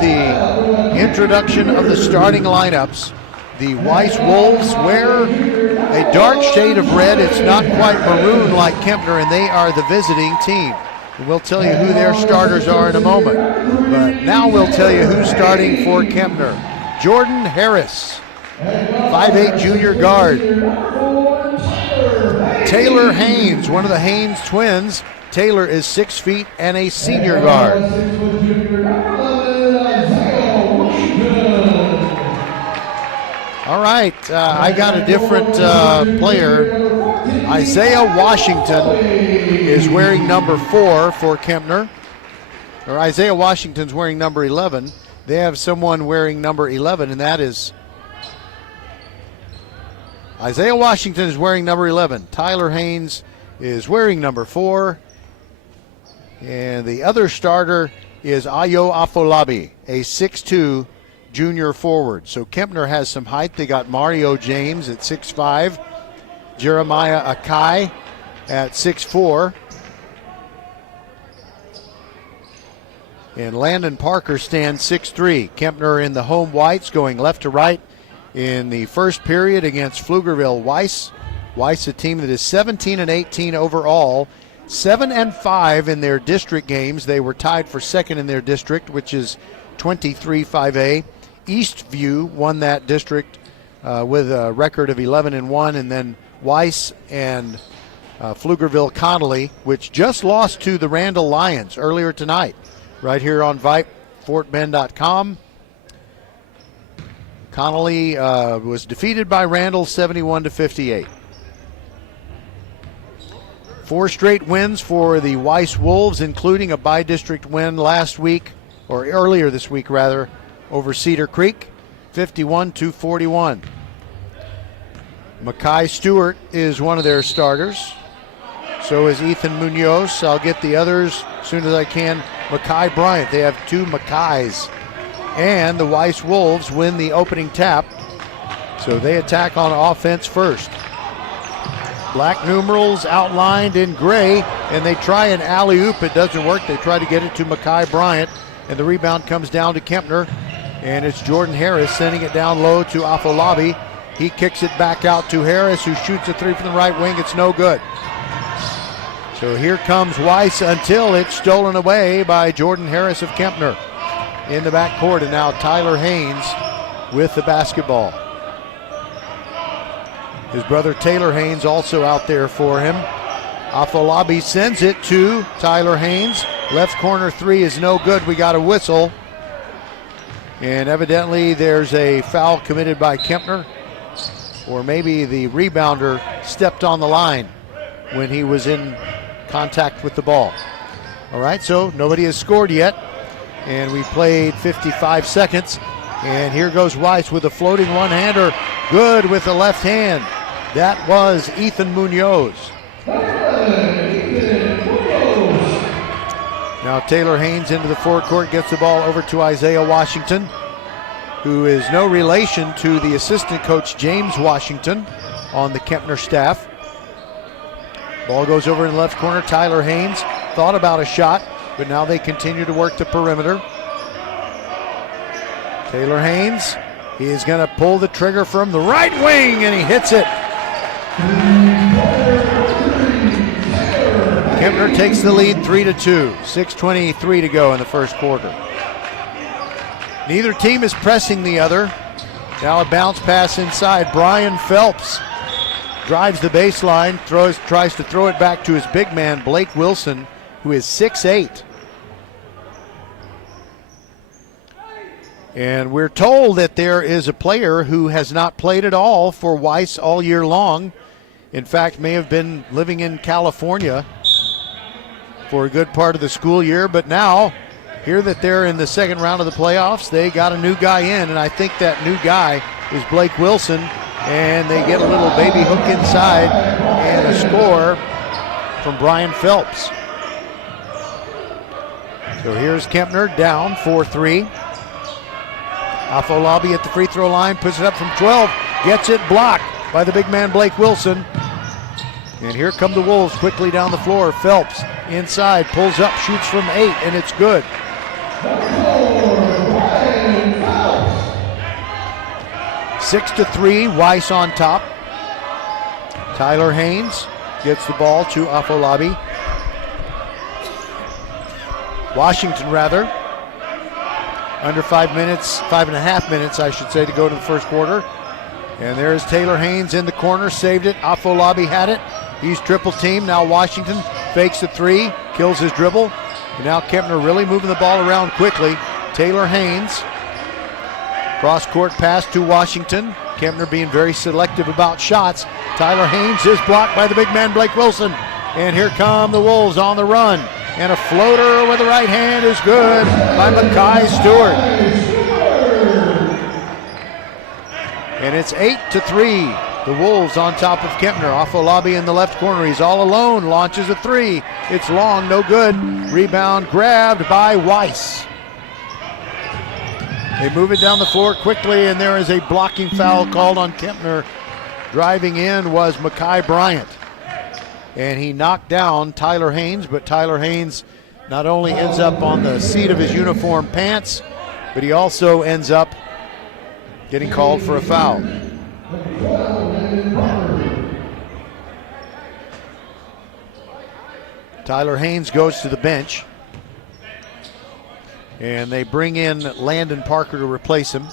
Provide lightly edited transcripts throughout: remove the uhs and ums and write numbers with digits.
the introduction of the starting lineups. The Weiss Wolves wear a dark shade of red. It's not quite maroon like Kempner, and they are the visiting team. We'll tell you who their starters are in a moment. But now we'll tell you who's starting for Kempner. Jordan Harris, 5'8" junior guard. Taylor Haynes, one of the Haynes twins. Taylor is 6 feet and a senior guard. All right, I got a different player. Isaiah Washington is wearing number 4 for Kempner. Or Isaiah Washington's wearing number 11. They have someone wearing number 11, and that is Isaiah Washington is wearing number 11. Tyler Haynes is wearing number 4. And the other starter is Ayo Afolabi, a 6'2" junior forward. So Kempner has some height. They got Mario James at 6'5", Jeremiah Akai at 6'4", and Landon Parker stands 6'3". Kempner in the home whites, going left to right in the first period against Pflugerville Weiss. Weiss, a team that is 17-18 overall, 7-5 in their district games. They were tied for second in their district, which is 23-5A. Eastview won that district with a record of 11-1, and then Weiss and Pflugerville Connolly, which just lost to the Randall Lions earlier tonight, right here on Vype, FortBend.com. Connolly was defeated by Randall 71-58. 4 straight wins for the Weiss Wolves, including a by-district win last week, or earlier this week rather, over Cedar Creek, 51-41. Makai Stewart is one of their starters. So is Ethan Munoz. I'll get the others as soon as I can. Makai Bryant. They have 2 Makais. And the Weiss Wolves win the opening tap. So they attack on offense first. Black numerals outlined in gray, and they try an alley-oop. It doesn't work. They try to get it to Makai Bryant, and the rebound comes down to Kempner, and it's Jordan Harris sending it down low to Afolabi. He kicks it back out to Harris, who shoots a 3 from the right wing. It's no good. So here comes Weiss until it's stolen away by Jordan Harris of Kempner in the backcourt, and now Tyler Haynes with the basketball. His brother Taylor Haynes also out there for him. Afolabi sends it to Tyler Haynes. Left corner 3 is no good. We got a whistle. And evidently there's a foul committed by Kempner. Or maybe the rebounder stepped on the line when he was in contact with the ball. All right, so nobody has scored yet. And we played 55 seconds. And here goes Weiss with a floating one-hander. Good with the left hand. That was Ethan Munoz. Now Taylor Haynes into the forecourt, gets the ball over to Isaiah Washington, who is no relation to the assistant coach James Washington on the Kempner staff. Ball goes over in the left corner. Tyler Haynes thought about a shot, but now they continue to work the perimeter. Taylor Haynes, he is going to pull the trigger from the right wing, and he hits it. Kempner takes the lead 3-2, 6:23 to go in the first quarter. Neither team is pressing the other. Now a bounce pass inside. Brian Phelps drives the baseline, tries to throw it back to his big man, Blake Wilson, who is 6'8". And we're told that there is a player who has not played at all for Weiss all year long. In fact, may have been living in California for a good part of the school year, but now hear that they're in the second round of the playoffs. They got a new guy in, and I think that new guy is Blake Wilson, and they get a little baby hook inside and a score from Brian Phelps. So here's Kempner down 4-3. Afolabi at the free throw line, puts it up from 12, gets it blocked by the big man Blake Wilson. And here come the Wolves quickly down the floor. Phelps inside, pulls up, shoots from 8, and it's good. 6-3, Weiss on top. Tyler Haynes gets the ball to Afolabi. Washington, rather. Under 5 minutes, 5.5 minutes, I should say, to go to the first quarter. And there's Taylor Haynes in the corner, saved it. Afolabi had it. He's triple teamed. Now Washington fakes the three, kills his dribble. And now Kempner really moving the ball around quickly. Taylor Haynes. Cross court pass to Washington. Kempner being very selective about shots. Tyler Haynes is blocked by the big man Blake Wilson. And here come the Wolves on the run. And a floater with the right hand is good by Makai Stewart. And it's 8-3. The Wolves on top of Kempner. Afolabi in the left corner. He's all alone. Launches a three. It's long, no good. Rebound grabbed by Weiss. They move it down the floor quickly, and there is a blocking foul called on Kempner. Driving in was Makai Bryant. And he knocked down Tyler Haynes, but Tyler Haynes not only ends up on the seat of his uniform pants, but he also ends up getting called for a foul. Tyler Haynes goes to the bench. And they bring in Landon Parker to replace him.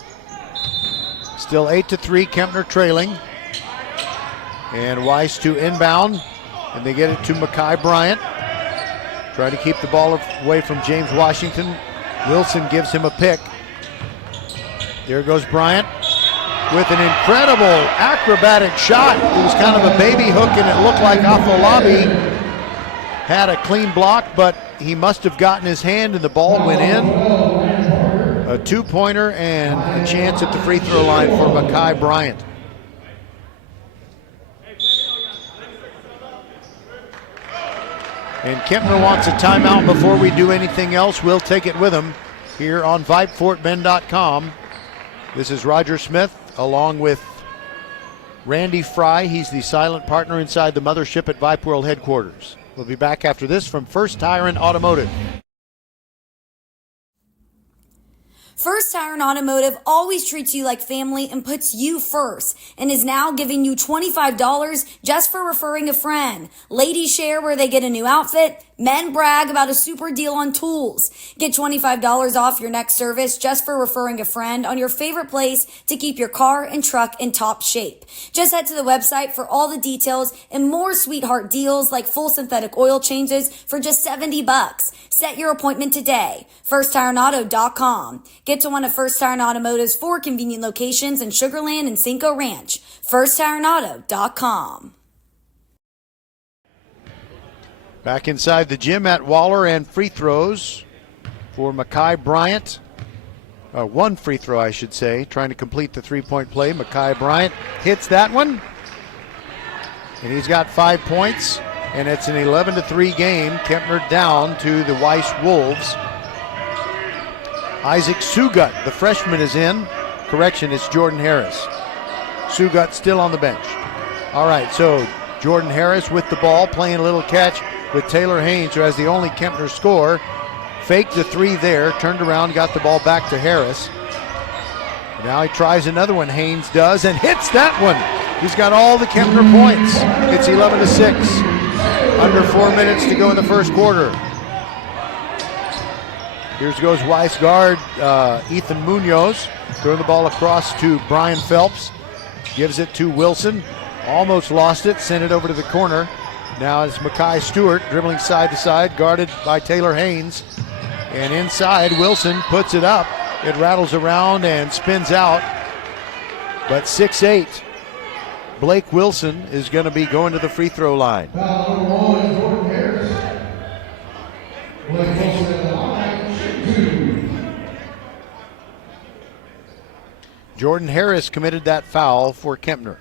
Still 8-3, Kempner trailing. And Weiss to inbound. And they get it to Makai Bryant. Trying to keep the ball away from James Washington. Wilson gives him a pick. There goes Bryant with an incredible acrobatic shot. It was kind of a baby hook, and it looked like Afolabi had a clean block, but he must have gotten his hand and the ball went in. A two-pointer and a chance at the free throw line for Makai Bryant. And Kempner wants a timeout before we do anything else. We'll take it with him here on VypeFortBend.com. This is Roger Smith along with Randy Fry. He's the silent partner inside the mothership at Vype World headquarters. We'll be back after this from First Tire and Automotive. First Tire and Automotive always treats you like family and puts you first, and is now giving you $25 just for referring a friend. Ladies share where they get a new outfit. Men brag about a super deal on tools. Get $25 off your next service just for referring a friend on your favorite place to keep your car and truck in top shape. Just head to the website for all the details and more sweetheart deals like full synthetic oil changes for just $70. Set your appointment today. FirstTireandAuto.com. Get to one of First Tire and Automotive's 4 convenient locations in Sugar Land and Cinco Ranch. FirstTireandAuto.com. Back inside the gym at Waller, and free throws for Makai Bryant. One free throw, I should say, trying to complete the three-point play. Makai Bryant hits that one, and he's got 5 points, and it's an 11-3 game. Kempner down to the Weiss Wolves. Isaac Sugut, the freshman, is in. Correction, it's Jordan Harris. Sugut still on the bench. All right, so Jordan Harris with the ball, playing a little catch with Taylor Haynes, who has the only Kempner score. Faked the three there, turned around, got the ball back to Harris. Now he tries another one, Haynes does, and hits that one. He's got all the Kempner points. It's 11-6. Under 4 minutes to go in the first quarter. Here goes Weiss guard Ethan Munoz, throwing the ball across to Brian Phelps. Gives it to Wilson. Almost lost it, sent it over to the corner. Now it's Makai Stewart dribbling side to side, guarded by Taylor Haynes. And inside, Wilson puts it up. It rattles around and spins out. But 6'8", Blake Wilson is going to be going to the free throw line. Jordan Harris committed that foul for Kempner.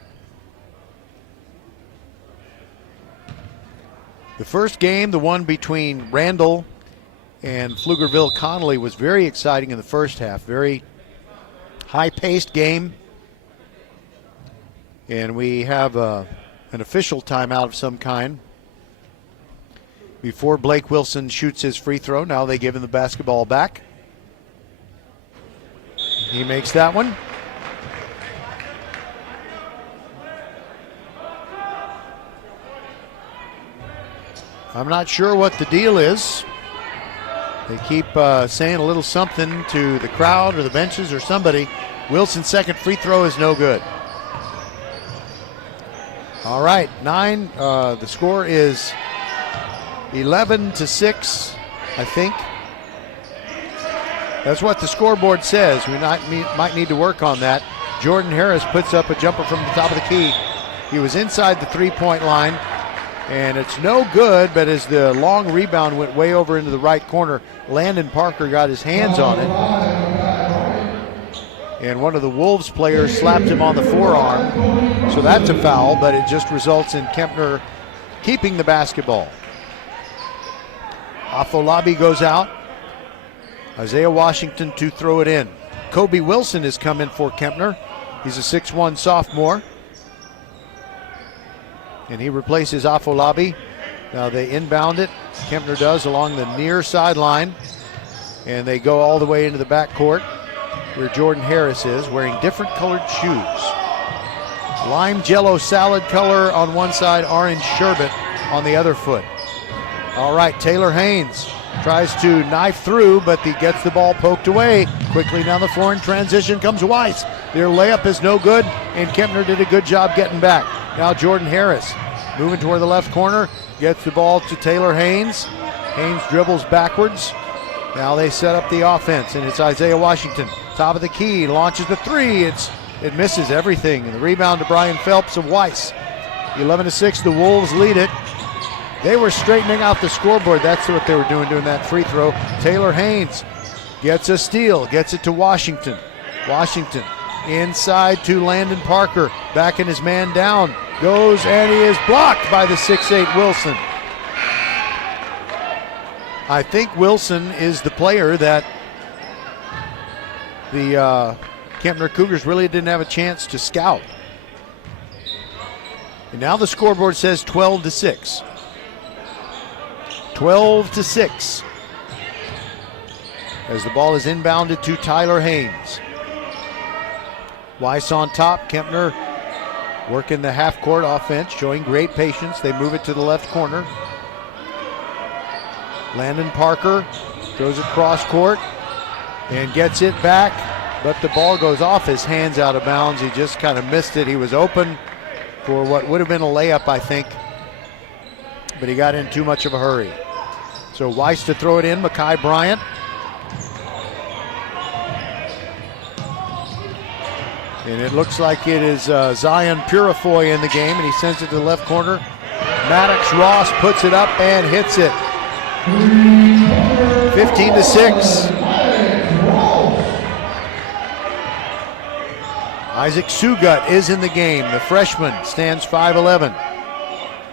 The first game, the one between Randall and Pflugerville Connolly, was very exciting in the first half. Very high-paced game. And we have an official timeout of some kind before Blake Wilson shoots his free throw. Now they give him the basketball back. He makes that one. I'm not sure what the deal is. They keep saying a little something to the crowd or the benches or somebody. Wilson's second free throw is no good. All right, the score is 11-6, I think. That's what the scoreboard says. We might need to work on that. Jordan Harris puts up a jumper from the top of the key. He was inside the three-point line, and it's no good, but as the long rebound went way over into the right corner, Landon Parker got his hands on it. And one of the Wolves players slapped him on the forearm. So that's a foul, but it just results in Kempner keeping the basketball. Afolabi goes out. Isaiah Washington to throw it in. Kobe Wilson has come in for Kempner. He's a 6'1 sophomore. And he replaces Afolabi. Now they inbound it. Kempner does along the near sideline. And they go all the way into the backcourt where Jordan Harris is, wearing different colored shoes. Lime jello salad color on one side, orange sherbet on the other foot. All right, Taylor Haynes tries to knife through, but he gets the ball poked away. Quickly down the floor in transition comes Weiss. Their layup is no good, and Kempner did a good job getting back. Now Jordan Harris moving toward the left corner, gets the ball to Taylor Haynes. Haynes dribbles backwards. Now they set up the offense, and it's Isaiah Washington. Top of the key, launches the three. It misses everything. And the rebound to Brian Phelps of Weiss. 11-6, the Wolves lead it. They were straightening out the scoreboard. That's what they were doing that free throw. Taylor Haynes gets a steal, gets it to Washington. Washington inside to Landon Parker. Backing his man down. Goes, and he is blocked by the 6'8 Wilson. I think Wilson is the player that the Kempner Cougars really didn't have a chance to scout. And now the scoreboard says 12-6. 12-6. As the ball is inbounded to Tyler Haynes. Weiss on top. Kempner working the half-court offense, showing great patience. They move it to the left corner. Landon Parker throws it cross court and gets it back, but the ball goes off his hands out of bounds. He just kind of missed it. He was open for what would have been a layup, I think, but he got in too much of a hurry. So Weiss to throw it in, Mekhi Bryant. And it looks like it is Zion Purifoy in the game, and he sends it to the left corner. Maddox Ross puts it up and hits it. 15-6. Isaac Sugut is in the game. The freshman stands 5'11"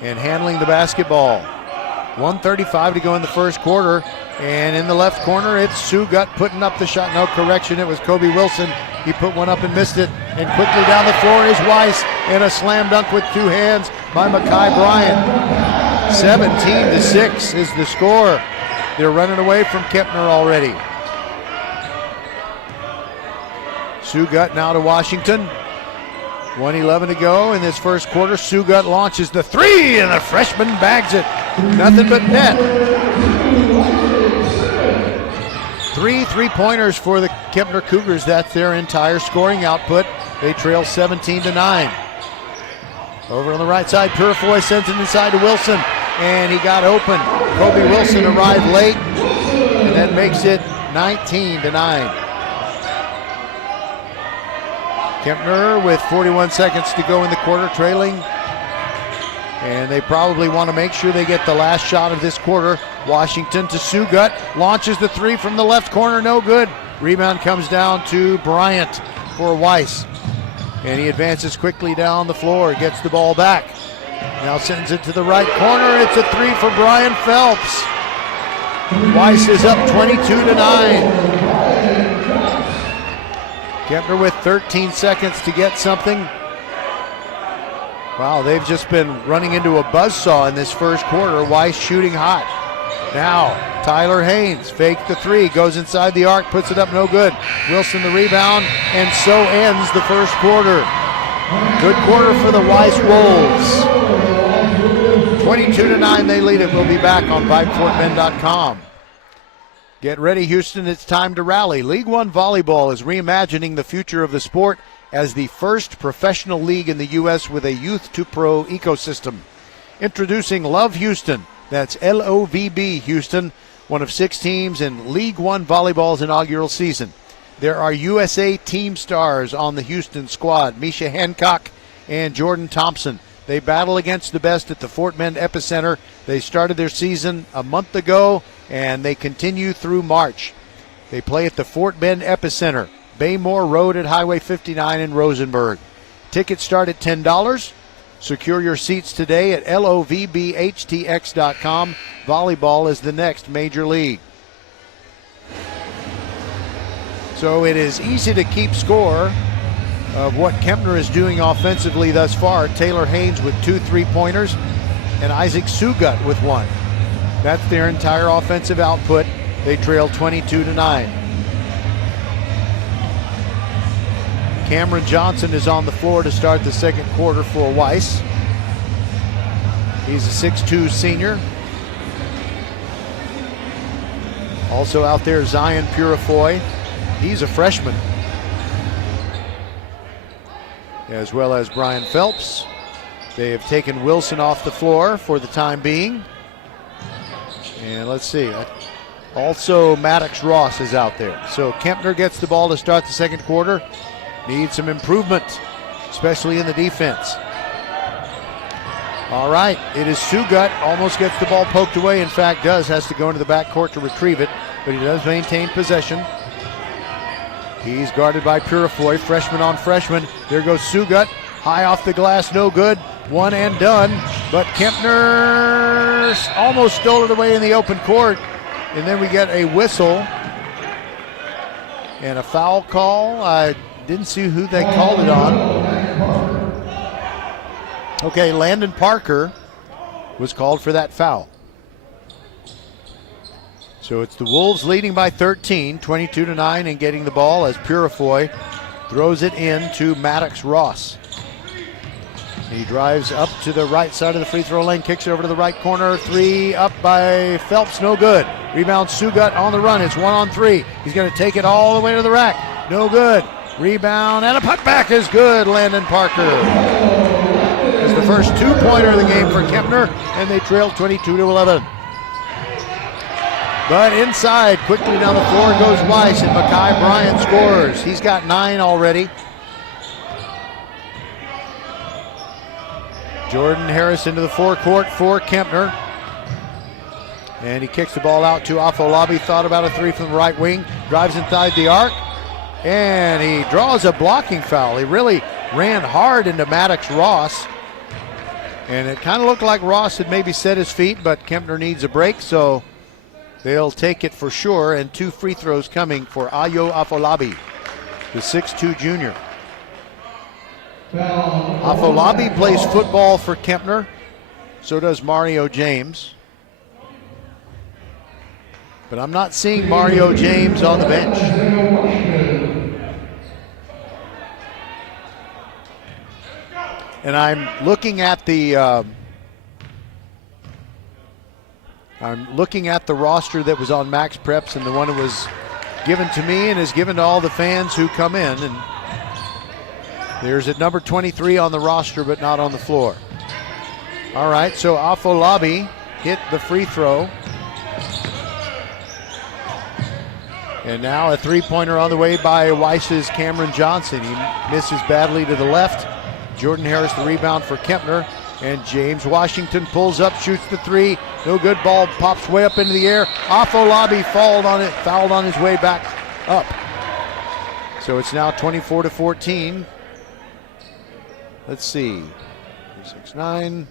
and handling the basketball. 1:35 to go in the first quarter. And in the left corner, it's Sugut putting up the shot. No, correction, it was Kobe Wilson. He put one up and missed it. And quickly down the floor is Weiss, and a slam dunk with two hands by Mekhi Bryant. 17-6 is the score. They're running away from Kempner already. Sugut now to Washington. 1:11 to go in this first quarter. Sugut launches the three, and the freshman bags it. Nothing but net. 3 3-pointers for the Kempner Cougars. That's their entire scoring output. They trail 17-9. Over on the right side, Purifoy sends it inside to Wilson, and he got open. Kobe Wilson arrived late, and that makes it 19-9. Kempner with 41 seconds to go in the quarter, trailing. And they probably want to make sure they get the last shot of this quarter. Washington to Sugut, launches the three from the left corner, no good. Rebound comes down to Bryant for Weiss. And he advances quickly down the floor, gets the ball back. Now sends it to the right corner. It's a three for Brian Phelps. Weiss is up 22-9. Kempner with 13 seconds to get something. Wow, they've just been running into a buzzsaw in this first quarter. Weiss shooting hot. Now, Tyler Haynes faked the three, goes inside the arc, puts it up, no good. Wilson the rebound, and so ends the first quarter. Good quarter for the Weiss Wolves. 22-9, they lead it. We'll be back on VypeFortBend.com. Get ready, Houston. It's time to rally. League One Volleyball is reimagining the future of the sport as the first professional league in the U.S. with a youth-to-pro ecosystem. Introducing Love Houston. That's LOVB Houston, one of 6 teams in League One Volleyball's inaugural season. There are USA team stars on the Houston squad, Misha Hancock and Jordan Thompson. They battle against the best at the Fort Bend Epicenter. They started their season a month ago, and they continue through March. They play at the Fort Bend Epicenter, Baymore Road at Highway 59 in Rosenberg. Tickets start at $10. Secure your seats today at lovbhtx.com. Volleyball is the next major league. So it is easy to keep score of what Kempner is doing offensively thus far. Taylor Haynes with 2 3-pointers and Isaac Sugut with 1. That's their entire offensive output. They trail 22-9. Cameron Johnson is on the floor to start the second quarter for Weiss. He's a 6'2 senior. Also out there, Zion Purifoy. He's a freshman. As well as Brian Phelps. They have taken Wilson off the floor for the time being. And let's see. Also, Maddox Ross is out there. So Kempner gets the ball to start the second quarter. Needs some improvement, especially in the defense. All right, it is Sugut. Almost gets the ball poked away. In fact, has to go into the backcourt to retrieve it, but he does maintain possession. He's guarded by Purifoy, freshman on freshman. There goes Sugut, high off the glass, no good. One and done, but Kempner almost stole it away in the open court. And then we get a whistle and a foul call. I didn't see who they called it on. Okay, Landon Parker was called for that foul. So it's the Wolves leading by 13, 22-9, and getting the ball as Purifoy throws it in to Maddox Ross. He drives up to the right side of the free throw lane, kicks it over to the right corner. 3 up by Phelps, no good. Rebound Sugut on the run. It's 1-on-3. He's going to take it all the way to the rack. No good. Rebound and a putback is good. Landon Parker. It's the first 2-pointer of the game for Kempner, and they trail 22-11. But inside, quickly down the floor goes Weiss, and Makai Bryant scores. He's got 9 already. Jordan Harris into the forecourt for Kempner. And he kicks the ball out to Afolabi. Thought about a 3 from the right wing. Drives inside the arc. And he draws a blocking foul. He really ran hard into Maddox Ross. And it kind of looked like Ross had maybe set his feet, but Kempner needs a break, so they'll take it for sure. And 2 free throws coming for Ayo Afolabi, the 6'2 junior. Afolabi plays football for Kempner. So does Mario James. But I'm not seeing Mario James on the bench. And I'm looking at the roster that was on Max Preps, and the one that was given to me and is given to all the fans who come in. And there's at number 23 on the roster, but not on the floor. All right, so Afolabi hit the free throw. And now a 3-pointer on the way by Weiss's Cameron Johnson. He misses badly to the left. Jordan Harris the rebound for Kempner. And James Washington pulls up, shoots the 3. No good. Ball pops way up into the air. Afolabi fouled on his way back up. So it's now 24-14. Let's see. 6, 9,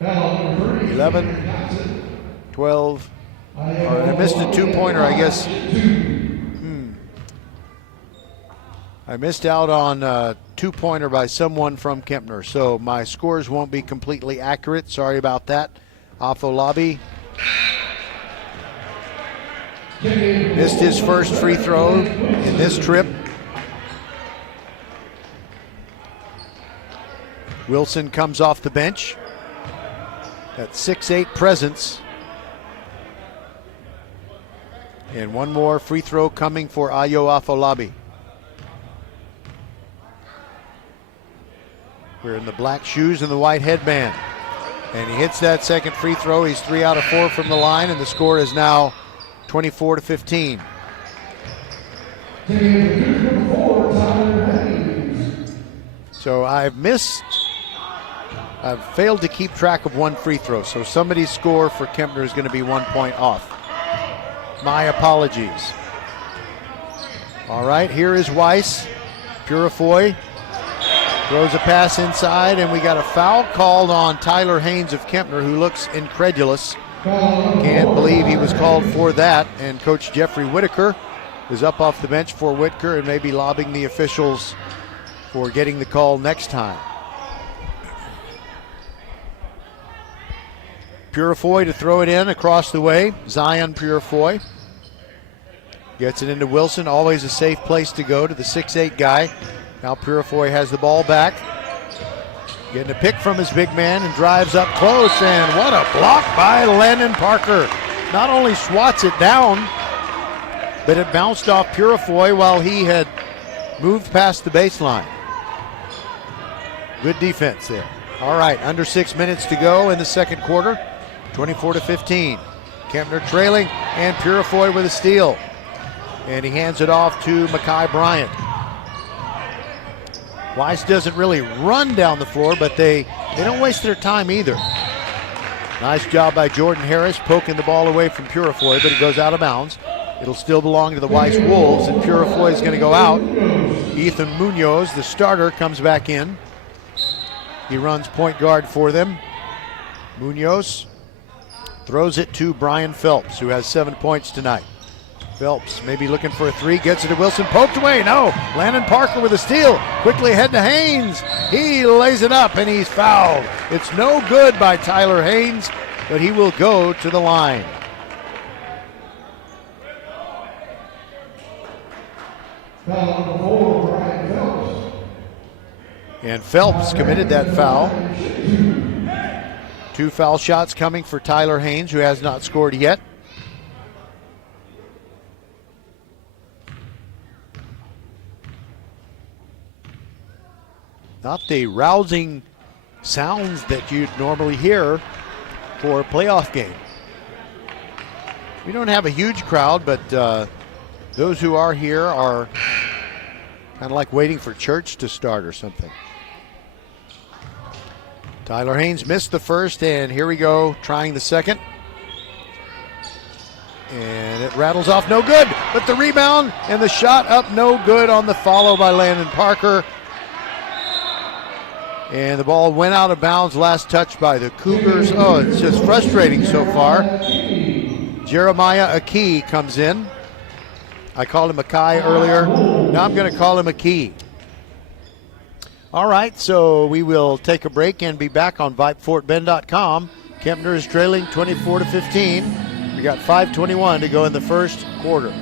11, 12. I missed a 2-pointer, I guess. I missed out on a 2-pointer by someone from Kempner, so my scores won't be completely accurate. Sorry about that. Afolabi missed his first free throw in this trip. Wilson comes off the bench. That 6'8" presence. And one more free throw coming for Ayo Afolabi. Wearing the black shoes and the white headband. And he hits that second free throw. He's 3 out of 4 from the line, and the score is now 24-15. So I've failed to keep track of one free throw. So somebody's score for Kempner is going to be 1 point off. My apologies. All right, here is Weiss. Purifoy throws a pass inside, and we got a foul called on Tyler Haynes of Kempner, who looks incredulous. Can't believe he was called for that. And Coach Jeffrey Whitaker is up off the bench for Whitaker and maybe lobbing the officials for getting the call next time. Purifoy to throw it in across the way. Zion Purifoy gets it into Wilson. Always a safe place to go to the 6'8" guy. Now Purifoy has the ball back. Getting a pick from his big man and drives up close. And what a block by Landon Parker. Not only swats it down, but it bounced off Purifoy while he had moved past the baseline. Good defense there. All right, under 6 minutes to go in the second quarter. 24-15. Kempner trailing, and Purifoy with a steal. And he hands it off to Makai Bryant. Weiss doesn't really run down the floor, but they don't waste their time either. Nice job by Jordan Harris poking the ball away from Purifoy, but it goes out of bounds. It'll still belong to the Weiss Wolves, and Purifoy is going to go out. Ethan Munoz, the starter, comes back in. He runs point guard for them. Munoz throws it to Brian Phelps, who has 7 points tonight. Phelps maybe looking for a three, gets it to Wilson, poked away, no. Landon Parker with a steal, quickly ahead to Haynes. He lays it up and he's fouled. It's no good by Tyler Haynes, but he will go to the line. And Phelps committed that foul. 2 foul shots coming for Tyler Haynes, who has not scored yet. Not the rousing sounds that you'd normally hear for a playoff game. We don't have a huge crowd, but those who are here are kind of like waiting for church to start or something. Tyler Haynes missed the first, and here we go, trying the second. And it rattles off, no good, but the rebound and the shot up, no good on the follow by Landon Parker. And the ball went out of bounds, last touch by the Cougars. Oh, it's just frustrating so far. Jeremiah Akey comes in. I called him Akai earlier. Now I'm going to call him Akey. All right, so we will take a break and be back on VypeFortBend.com. Kempner is trailing 24-15. We got 5:21 to go in the first quarter,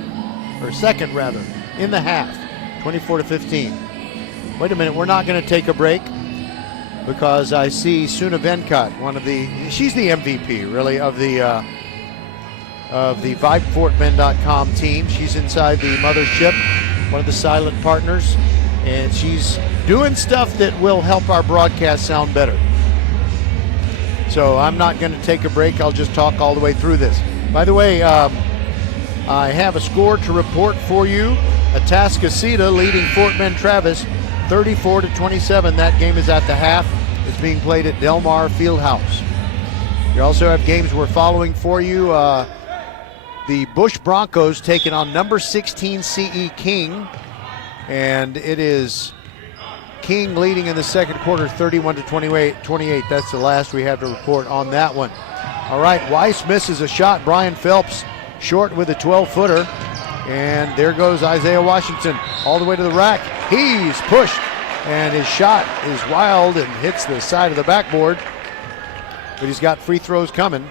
or second rather, in the half. 24-15. Wait a minute, we're not going to take a break because I see Suna Venkat, she's the MVP really of the VypeFortBend.com team. She's inside the mothership, one of the silent partners. And she's doing stuff that will help our broadcast sound better. So I'm not going to take a break. I'll just talk all the way through this. By the way, I have a score to report for you. Atascocita leading Fort Bend Travis 34-27. That game is at the half. It's being played at Del Mar Fieldhouse. You also have games we're following for you. The Bush Broncos taking on number 16 CE King. And it is King leading in the second quarter 31-28. That's the last we have to report on that one. All right, Weiss misses a shot. Brian Phelps short with a 12-footer. And there goes Isaiah Washington all the way to the rack. He's pushed, and his shot is wild and hits the side of the backboard. But he's got free throws coming.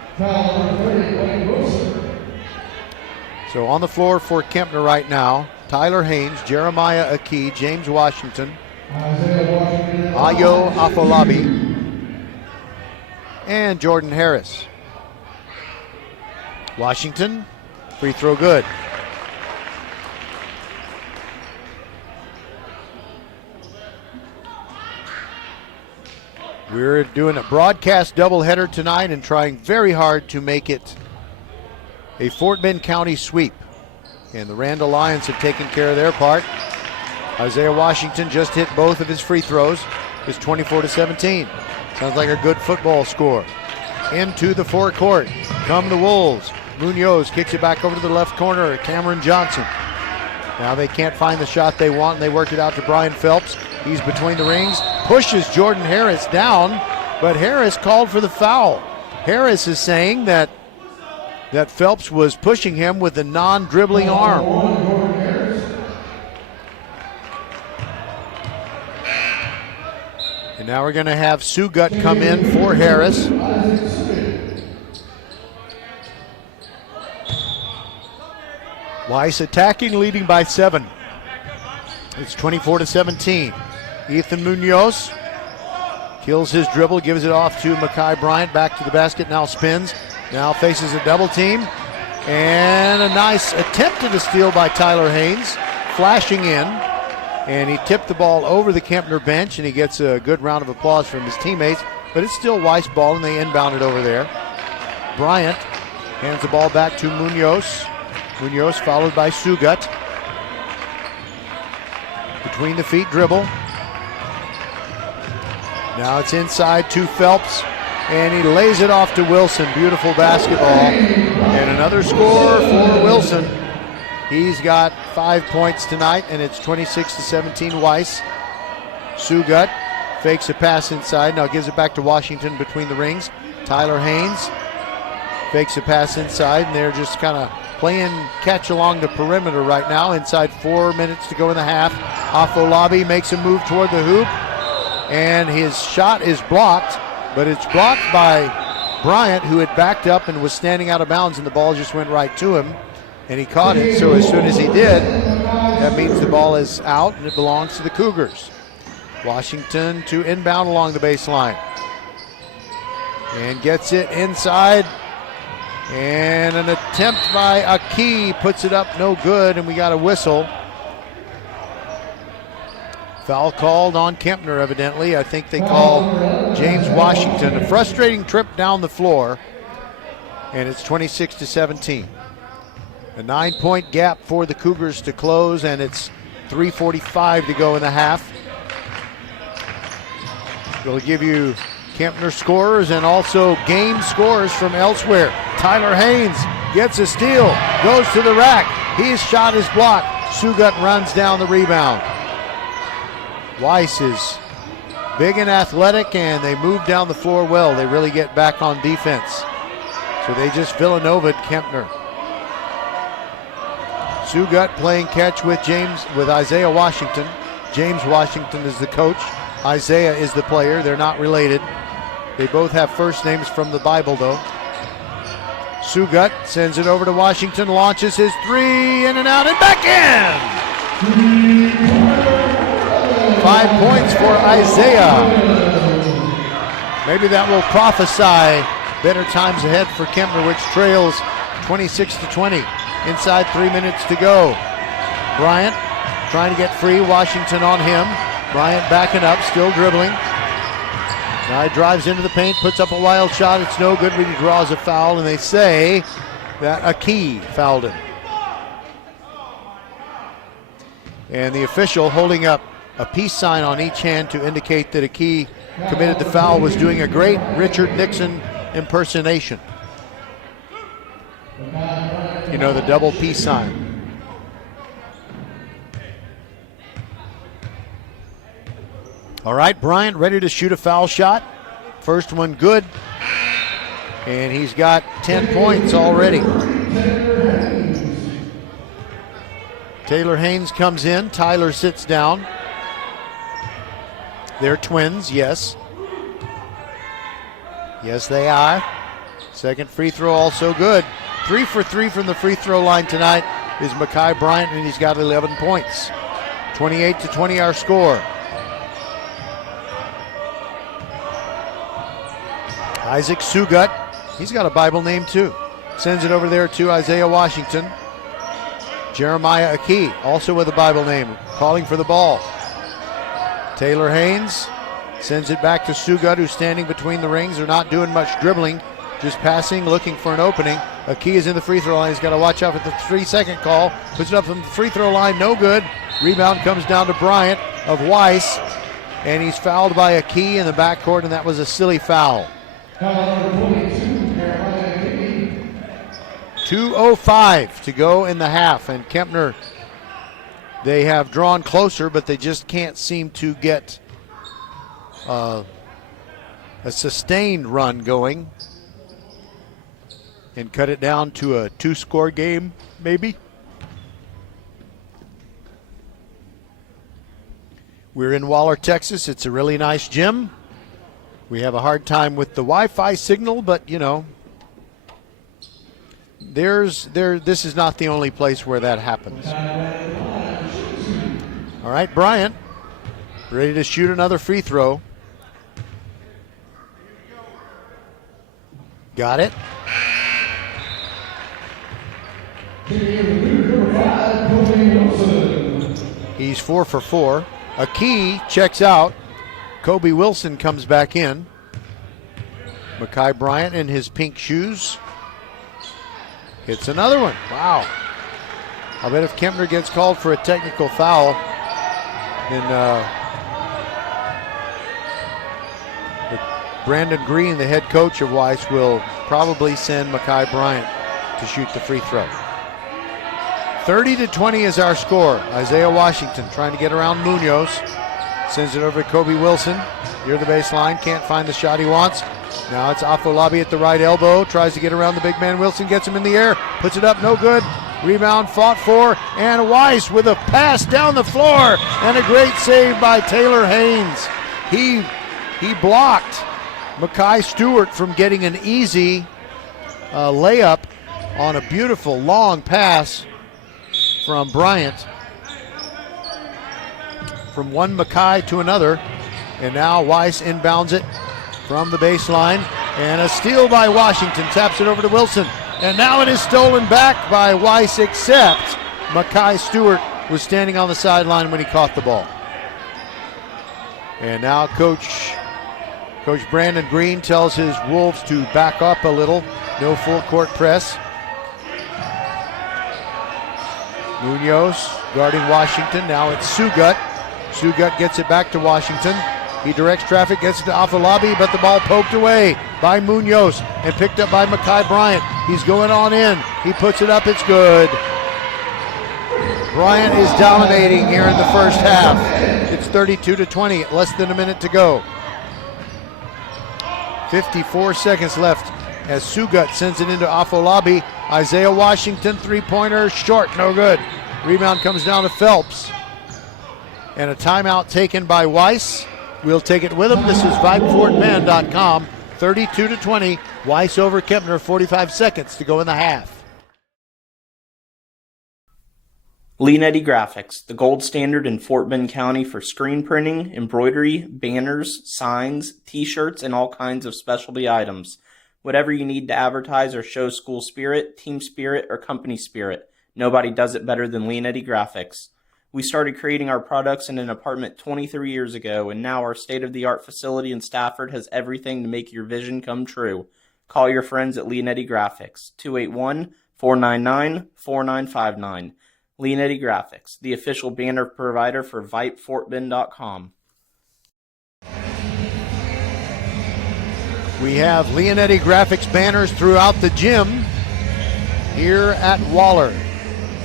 So on the floor for Kempner right now, Tyler Haynes, Jeremiah Akey, James Washington, Ayo Afolabi, and Jordan Harris. Washington, free throw good. We're doing a broadcast doubleheader tonight and trying very hard to make it a Fort Bend County sweep. And the Randall Lions have taken care of their part. Isaiah Washington just hit both of his free throws. It's 24-17. Sounds like a good football score. Into the forecourt come the Wolves. Munoz kicks it back over to the left corner. Cameron Johnson. Now they can't find the shot they want, and they work it out to Brian Phelps. He's between the rings, pushes Jordan Harris down, but Harris called for the foul. Harris is saying that Phelps was pushing him with a non-dribbling arm. And now we're going to have Sugut come in for Harris. Weiss attacking, leading by 7. It's 24-17. Ethan Munoz kills his dribble, gives it off to Makai Bryant, back to the basket, now spins, now faces a double team, and a nice attempt at a steal by Tyler Haynes, flashing in, and he tipped the ball over the Kempner bench, and he gets a good round of applause from his teammates, but it's still Weiss ball, and they inbound it over there. Bryant hands the ball back to Munoz. Munoz followed by Sugut. Between the feet dribble. Now it's inside to Phelps, and he lays it off to Wilson. Beautiful basketball. And another score for Wilson. He's got 5 points tonight, and it's 26-17 Weiss. Sugut fakes a pass inside, now gives it back to Washington between the rings. Tyler Haynes fakes a pass inside, and they're just kind of playing catch along the perimeter right now. Inside 4 minutes to go in the half. Afolabi makes a move toward the hoop, and his shot is blocked, but it's blocked by Bryant, who had backed up and was standing out of bounds, and the ball just went right to him, and he caught it. So as soon as he did, that means the ball is out, and it belongs to the Cougars. Washington to inbound along the baseline, and gets it inside. And an attempt by Aki puts it up, no good, and we got a whistle. Foul called on Kempner, evidently. I think they called James Washington. A frustrating trip down the floor, and it's 26-17. A 9-point gap for the Cougars to close, and it's 3:45 to go in the half. We'll give you Kempner scorers and also game scores from elsewhere. Tyler Haynes gets a steal, goes to the rack. His shot is blocked. Sugut runs down the rebound. Weiss is big and athletic, and they move down the floor well. They really get back on defense. So they just Villanova Kempner. Sugut playing catch with Isaiah Washington. James Washington is the coach. Isaiah is the player. They're not related. They both have first names from the Bible, though. Sugut sends it over to Washington, launches his three, in and out, and back in! 5 points for Isaiah. Maybe that will prophesy better times ahead for Kempner, which trails 26-20. Inside 3 minutes to go. Bryant trying to get free, Washington on him. Bryant backing up, still dribbling. Now he drives into the paint, puts up a wild shot. It's no good, but he draws a foul, and they say that Aki fouled him. And the official holding up a peace sign on each hand to indicate that Aki committed the foul was doing a great Richard Nixon impersonation. You know, the double peace sign. All right, Bryant ready to shoot a foul shot. First one good. And he's got 10 points already. Taylor Haynes comes in. Tyler sits down. They're twins, yes. Yes, they are. Second free throw also good. 3 for 3 from the free throw line tonight is Makai Bryant, and he's got 11 points. 28-20 our score. Isaac Sugut, he's got a Bible name too. Sends it over there to Isaiah Washington. Jeremiah Aki, also with a Bible name, calling for the ball. Taylor Haynes sends it back to Sugut, who's standing between the rings. They're not doing much dribbling, just passing, looking for an opening. Aki is in the free throw line. He's got to watch out for the 3-second call. Puts it up from the free throw line, no good. Rebound comes down to Bryant of Weiss, and he's fouled by Aki in the backcourt, and that was a silly foul. 2:05 to go in the half, and Kempner, they have drawn closer, but they just can't seem to get a sustained run going and cut it down to a 2-score game, maybe. We're in Waller, Texas. It's a really nice gym. We have a hard time with the Wi-Fi signal, but you know, this is not the only place where that happens. All right, Bryant, ready to shoot another free throw. Got it. He's 4 for 4. Aki checks out. Kobe Wilson comes back in. Makai Bryant in his pink shoes hits another one. Wow. I'll bet if Kempner gets called for a technical foul, then Brandon Green, the head coach of Weiss, will probably send Makai Bryant to shoot the free throw. 30-20 is our score. Isaiah Washington trying to get around Munoz. Sends it over to Kobe Wilson. Near the baseline, can't find the shot he wants. Now it's Afolabi at the right elbow. Tries to get around the big man. Wilson gets him in the air. Puts it up, no good. Rebound fought for. And Weiss with a pass down the floor. And a great save by Taylor Haynes. He blocked Makai Stewart from getting an easy layup on a beautiful long pass from Bryant. From one Makai to another. And now Weiss inbounds it from the baseline. And a steal by Washington. Taps it over to Wilson. And now it is stolen back by Weiss, except Makai Stewart was standing on the sideline when he caught the ball. And now Coach Brandon Green tells his Wolves to back up a little. No full court press. Munoz guarding Washington. Now it's Sugut. Sugut gets it back to Washington. He directs traffic, gets it to Afolabi, but the ball poked away by Munoz and picked up by Makai Bryant. He's going on in. He puts it up. It's good. Bryant is dominating here in the first half. It's 32-20, less than a minute to go. 54 seconds left as Sugut sends it into Afolabi. Isaiah Washington, three-pointer, short, no good. Rebound comes down to Phelps. And a timeout taken by Weiss. We'll take it with him. This is VypeFortMan.com. 32-20. Weiss over Kempner. 45 seconds to go in the half. Leanetti Graphics, the gold standard in Fort Bend County for screen printing, embroidery, banners, signs, t-shirts, and all kinds of specialty items. Whatever you need to advertise or show school spirit, team spirit, or company spirit, nobody does it better than Leanetti Graphics. We started creating our products in an apartment 23 years ago, and now our state-of-the-art facility in Stafford has everything to make your vision come true. Call your friends at Leanetti Graphics, 281-499-4959. Leanetti Graphics, the official banner provider for VypeFortBend.com. We have Leanetti Graphics banners throughout the gym here at Waller,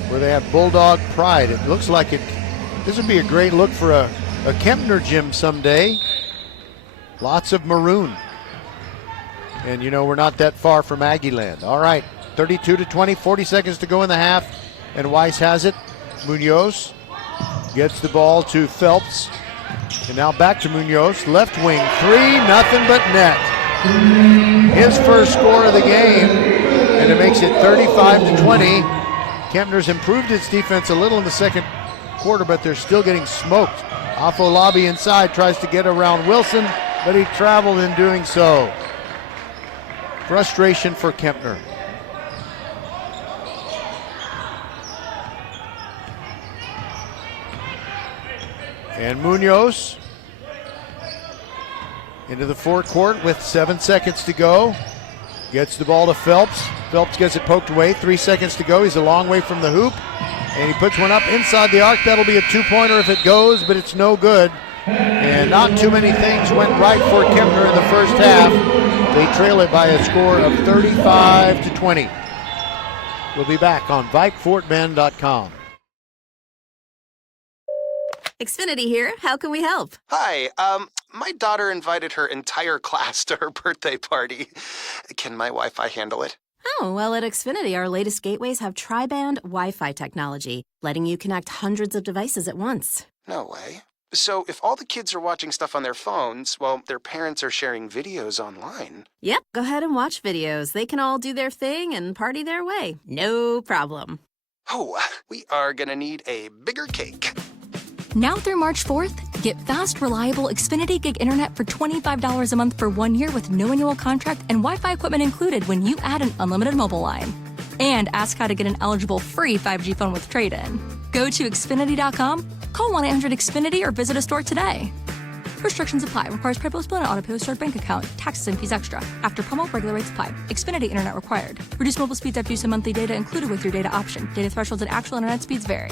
where they have Bulldog Pride. It looks like this would be a great look for a Kempner gym someday. Lots of maroon. And you know, we're not that far from Aggieland. All right, 32-20, 40 seconds to go in the half. And Weiss has it. Munoz gets the ball to Phelps. And now back to Munoz. Left wing three, nothing but net. His first score of the game. And it makes it 35-20. Kempner's improved its defense a little in the second quarter, but they're still getting smoked. Afolabi inside tries to get around Wilson, but he traveled in doing so. Frustration for Kempner. And Munoz into the forecourt with 7 seconds to go. Gets the ball to Phelps. Phelps gets it poked away. 3 seconds to go. He's a long way from the hoop. And he puts one up inside the arc. That'll be a two-pointer if it goes, but it's no good. And not too many things went right for Kempner in the first half. They trail it by a score of 35-20. We'll be back on VypeFortBend.com. Xfinity here. How can we help? Hi, my daughter invited her entire class to her birthday party. Can my Wi-Fi handle it? Oh, well, at Xfinity, our latest gateways have tri-band Wi-Fi technology, letting you connect hundreds of devices at once. No way. So if all the kids are watching stuff on their phones, well, their parents are sharing videos online. Yep, go ahead and watch videos. They can all do their thing and party their way. No problem. Oh, we are gonna need a bigger cake. Now through March 4th, get fast, reliable Xfinity Gig Internet for $25 a month for 1 year with no annual contract and Wi-Fi equipment included when you add an unlimited mobile line. And ask how to get an eligible free 5G phone with trade-in. Go to Xfinity.com, call 1-800-XFINITY or visit a store today. Restrictions apply. Requires PayPal bill and auto-pay with stored bank account. Taxes and fees extra. After promo, regular rates apply. Xfinity Internet required. Reduced mobile speeds after use of monthly data included with your data option. Data thresholds and actual internet speeds vary.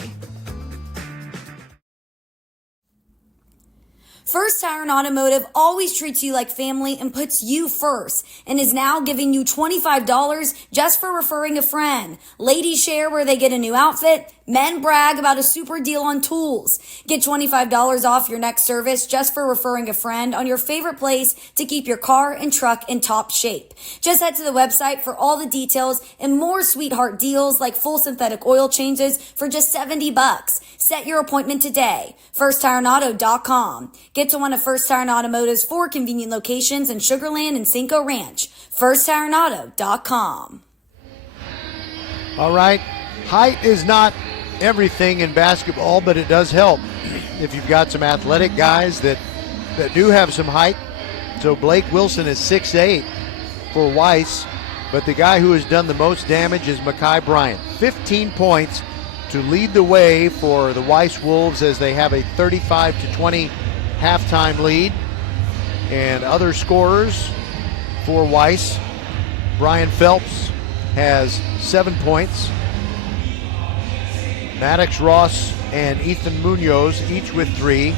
First Tire Automotive always treats you like family and puts you first and is now giving you $25 just for referring a friend. Ladies share where they get a new outfit. Men brag about a super deal on tools. Get $25 off your next service just for referring a friend on your favorite place to keep your car and truck in top shape. Just head to the website for all the details and more sweetheart deals like full synthetic oil changes for just $70. Set your appointment today. FirstTireAuto.com. Get to one of First Tire Automotive's 4 convenient locations in Sugar Land and Cinco Ranch. FirstTireAuto.com. All right, height is not everything in basketball, but it does help if you've got some athletic guys that do have some height. So Blake Wilson is 6'8" for Weiss, but the guy who has done the most damage is Mekhi Bryant. 15 points to lead the way for the Weiss Wolves as they have a 35-20 halftime lead. And other scorers for Weiss, Brian Phelps has 7 points. Maddox Ross and Ethan Munoz each with 3.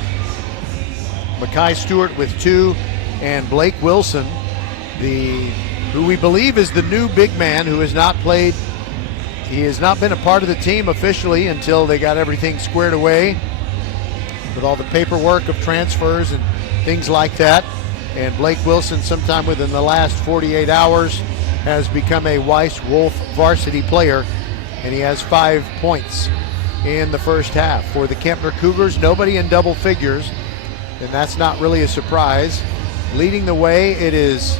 Mekhi Stewart with 2. And Blake Wilson, who we believe is the new big man who has not played. He has not been a part of the team officially until they got everything squared away with all the paperwork of transfers and things like that. And Blake Wilson, sometime within the last 48 hours, has become a Weiss Wolf varsity player, and he has 5 points in the first half. For the Kempner Cougars, nobody in double figures, and that's not really a surprise. Leading the way, it is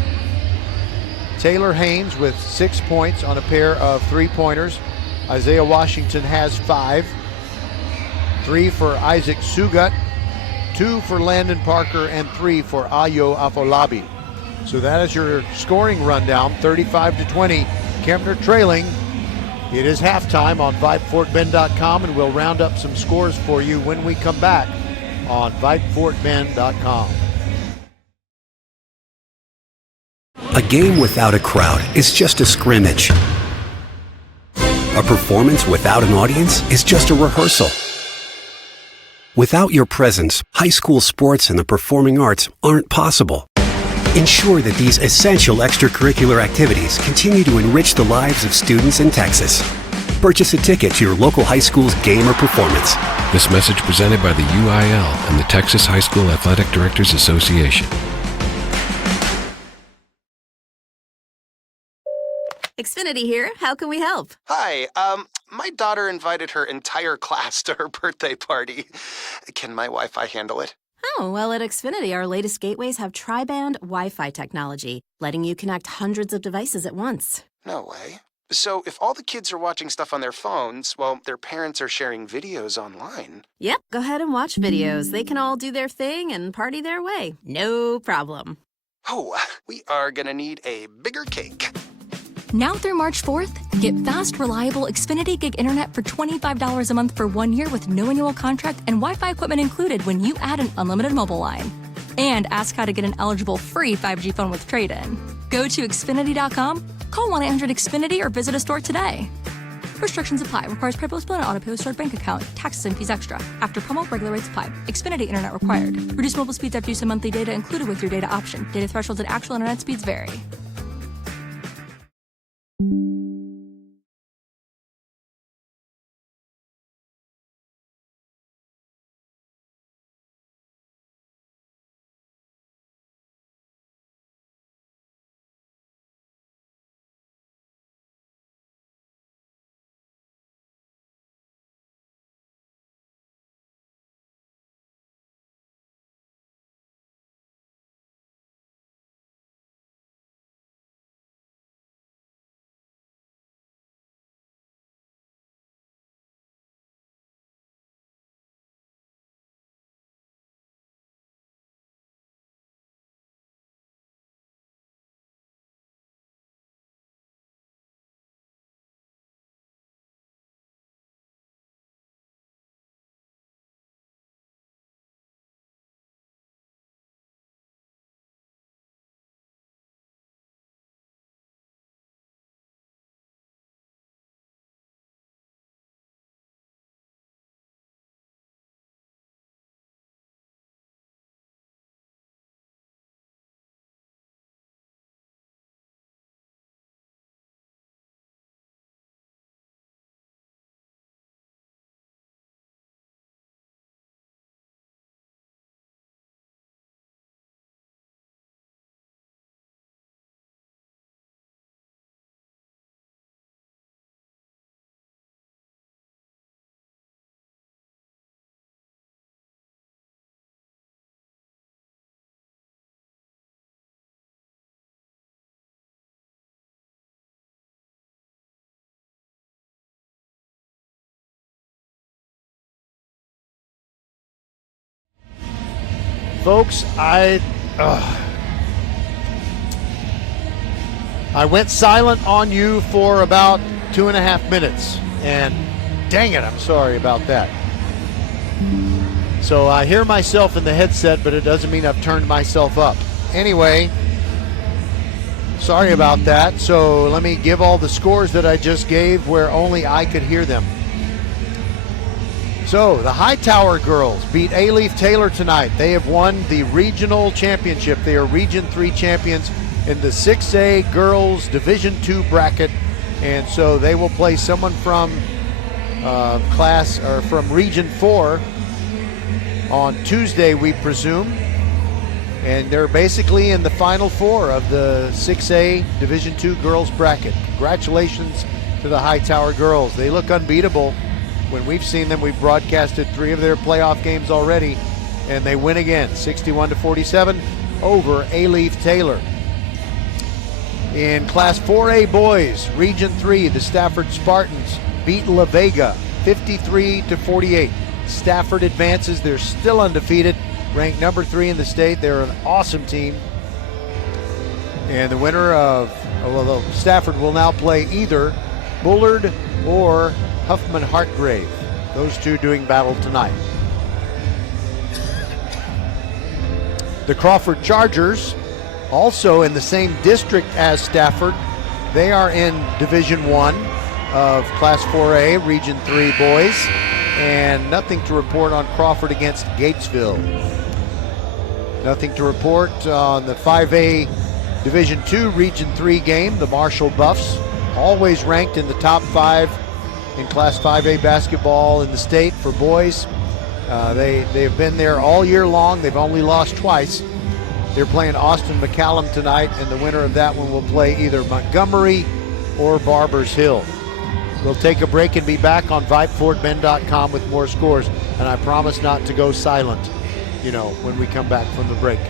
Taylor Haynes with 6 points on a pair of 3-pointers. Isaiah Washington has 5. 3 for Isaac Sugut, 2 for Landon Parker, and 3 for Ayo Afolabi. So that is your scoring rundown, 35-20. Kempner trailing. It is halftime on VypeFortBend.com, and we'll round up some scores for you when we come back on VypeFortBend.com. A game without a crowd is just a scrimmage. A performance without an audience is just a rehearsal. Without your presence, high school sports and the performing arts aren't possible. Ensure that these essential extracurricular activities continue to enrich the lives of students in Texas. Purchase a ticket to your local high school's game or performance. This message presented by the UIL and the Texas High School Athletic Directors Association. Xfinity here. How can we help? Hi, my daughter invited her entire class to her birthday party. Can my Wi-Fi handle it? Oh, well, at Xfinity, our latest gateways have tri-band Wi-Fi technology, letting you connect hundreds of devices at once. No way. So if all the kids are watching stuff on their phones, well, their parents are sharing videos online. Yep, go ahead and watch videos. They can all do their thing and party their way. No problem. Oh, we are gonna need a bigger cake. Now through March 4th, get fast, reliable Xfinity Gig Internet for $25 a month for 1 year with no annual contract and Wi-Fi equipment included when you add an unlimited mobile line. And ask how to get an eligible free 5G phone with trade-in. Go to Xfinity.com, call 1-800-XFINITY or visit a store today. Restrictions apply. Requires PayPal and auto-pay with stored bank account. Taxes and fees extra. After promo, regular rates apply. Xfinity Internet required. Reduced mobile speeds after use of monthly data included with your data option. Data thresholds and actual internet speeds vary. Folks, I went silent on you for about 2.5 minutes, and dang it, I'm sorry about that. So I hear myself in the headset, but it doesn't mean I've turned myself up. Anyway, sorry about that. So let me give all the scores that I just gave where only I could hear them. So the Hightower girls beat A-Leaf Taylor tonight. They have won the regional championship. They are Region 3 champions in the 6A girls Division 2 bracket. And so they will play someone from from Region 4 on Tuesday, we presume. And they're basically in the Final Four of the 6A Division 2 girls bracket. Congratulations to the Hightower girls. They look unbeatable. When we've seen them, we've broadcasted 3 of their playoff games already, and they win again, 61-47 over A-Leaf Taylor. In Class 4A boys, Region 3, the Stafford Spartans beat La Vega 53-48. Stafford advances. They're still undefeated, ranked number 3 in the state. They're an awesome team. And the winner of, Stafford will now play either Bullard or Huffman Hartgrave. Those two doing battle tonight. The Crawford Chargers, also in the same district as Stafford. They are in Division 1 of Class 4A, Region 3 boys. And nothing to report on Crawford against Gatesville. Nothing to report on the 5A Division 2 Region 3 game. The Marshall Buffs, always ranked in the top 5 in Class 5A basketball in the state for boys. They've been there all year long. They've only lost twice. They're playing Austin McCallum tonight, and the winner of that one will play either Montgomery or Barbers Hill. We'll take a break and be back on VypeFortBend.com with more scores, and I promise not to go silent, when we come back from the break.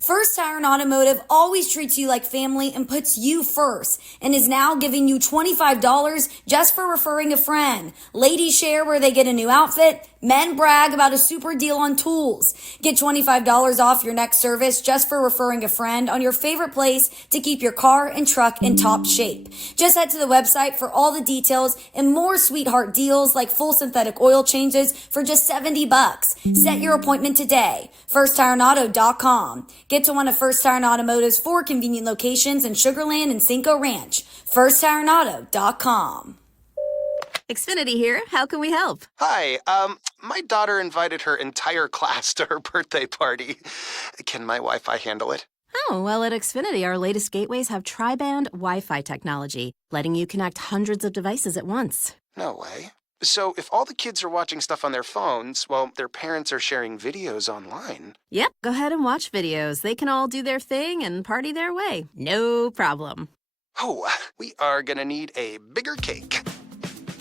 First Tire Automotive always treats you like family and puts you first and is now giving you $25 just for referring a friend. Ladies share where they get a new outfit, Men brag about a super deal on tools. Get $25 off your next service just for referring a friend on your favorite place to keep your car and truck in top shape. Just head to the website for all the details and more sweetheart deals like full synthetic oil changes for just $70. Set your appointment today. FirstTireAuto.com. Get to one of First Tire and Automotive's 4 convenient locations in Sugar Land and Cinco Ranch. FirstTireAuto.com. Xfinity here. How can we help? Hi, my daughter invited her entire class to her birthday party. Can my Wi-Fi handle it? Oh, well, at Xfinity, our latest gateways have tri-band Wi-Fi technology, letting you connect hundreds of devices at once. No way. So if all the kids are watching stuff on their phones, well, their parents are sharing videos online. Yep, go ahead and watch videos. They can all do their thing and party their way. No problem. Oh, we are gonna need a bigger cake.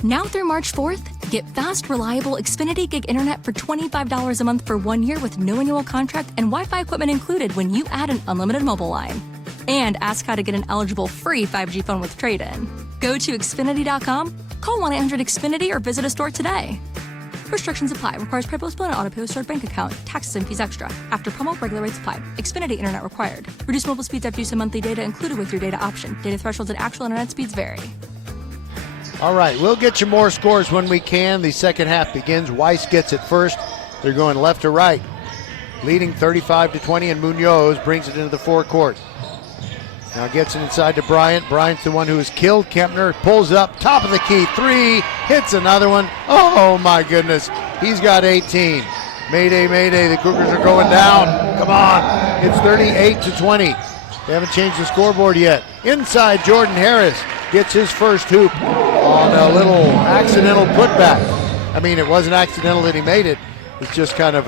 Now through March 4th, get fast, reliable Xfinity Gig Internet for $25 a month for 1 year with no annual contract and Wi-Fi equipment included when you add an unlimited mobile line. And ask how to get an eligible free 5G phone with trade-in. Go to Xfinity.com, call 1-800-XFINITY, or visit a store today. Restrictions apply. Requires pre-post and auto-pay with stored bank account. Taxes and fees extra. After promo, regular rates apply. Xfinity Internet required. Reduced mobile speeds after use of monthly data included with your data option. Data thresholds and actual internet speeds vary. All right, we'll get you more scores when we can. The second half begins. Weiss gets it first. They're going left to right, leading 35-20, and Munoz brings it into the forecourt. Now gets it inside to Bryant. Bryant's the one who has killed Kempner. Pulls up, top of the key, 3, hits another one. Oh my goodness, he's got 18. Mayday, mayday, the Cougars are going down. Come on, it's 38-20. They haven't changed the scoreboard yet. Inside, Jordan Harris gets his first hoop on a little accidental putback. I mean, it wasn't accidental that he made it. It's just kind of,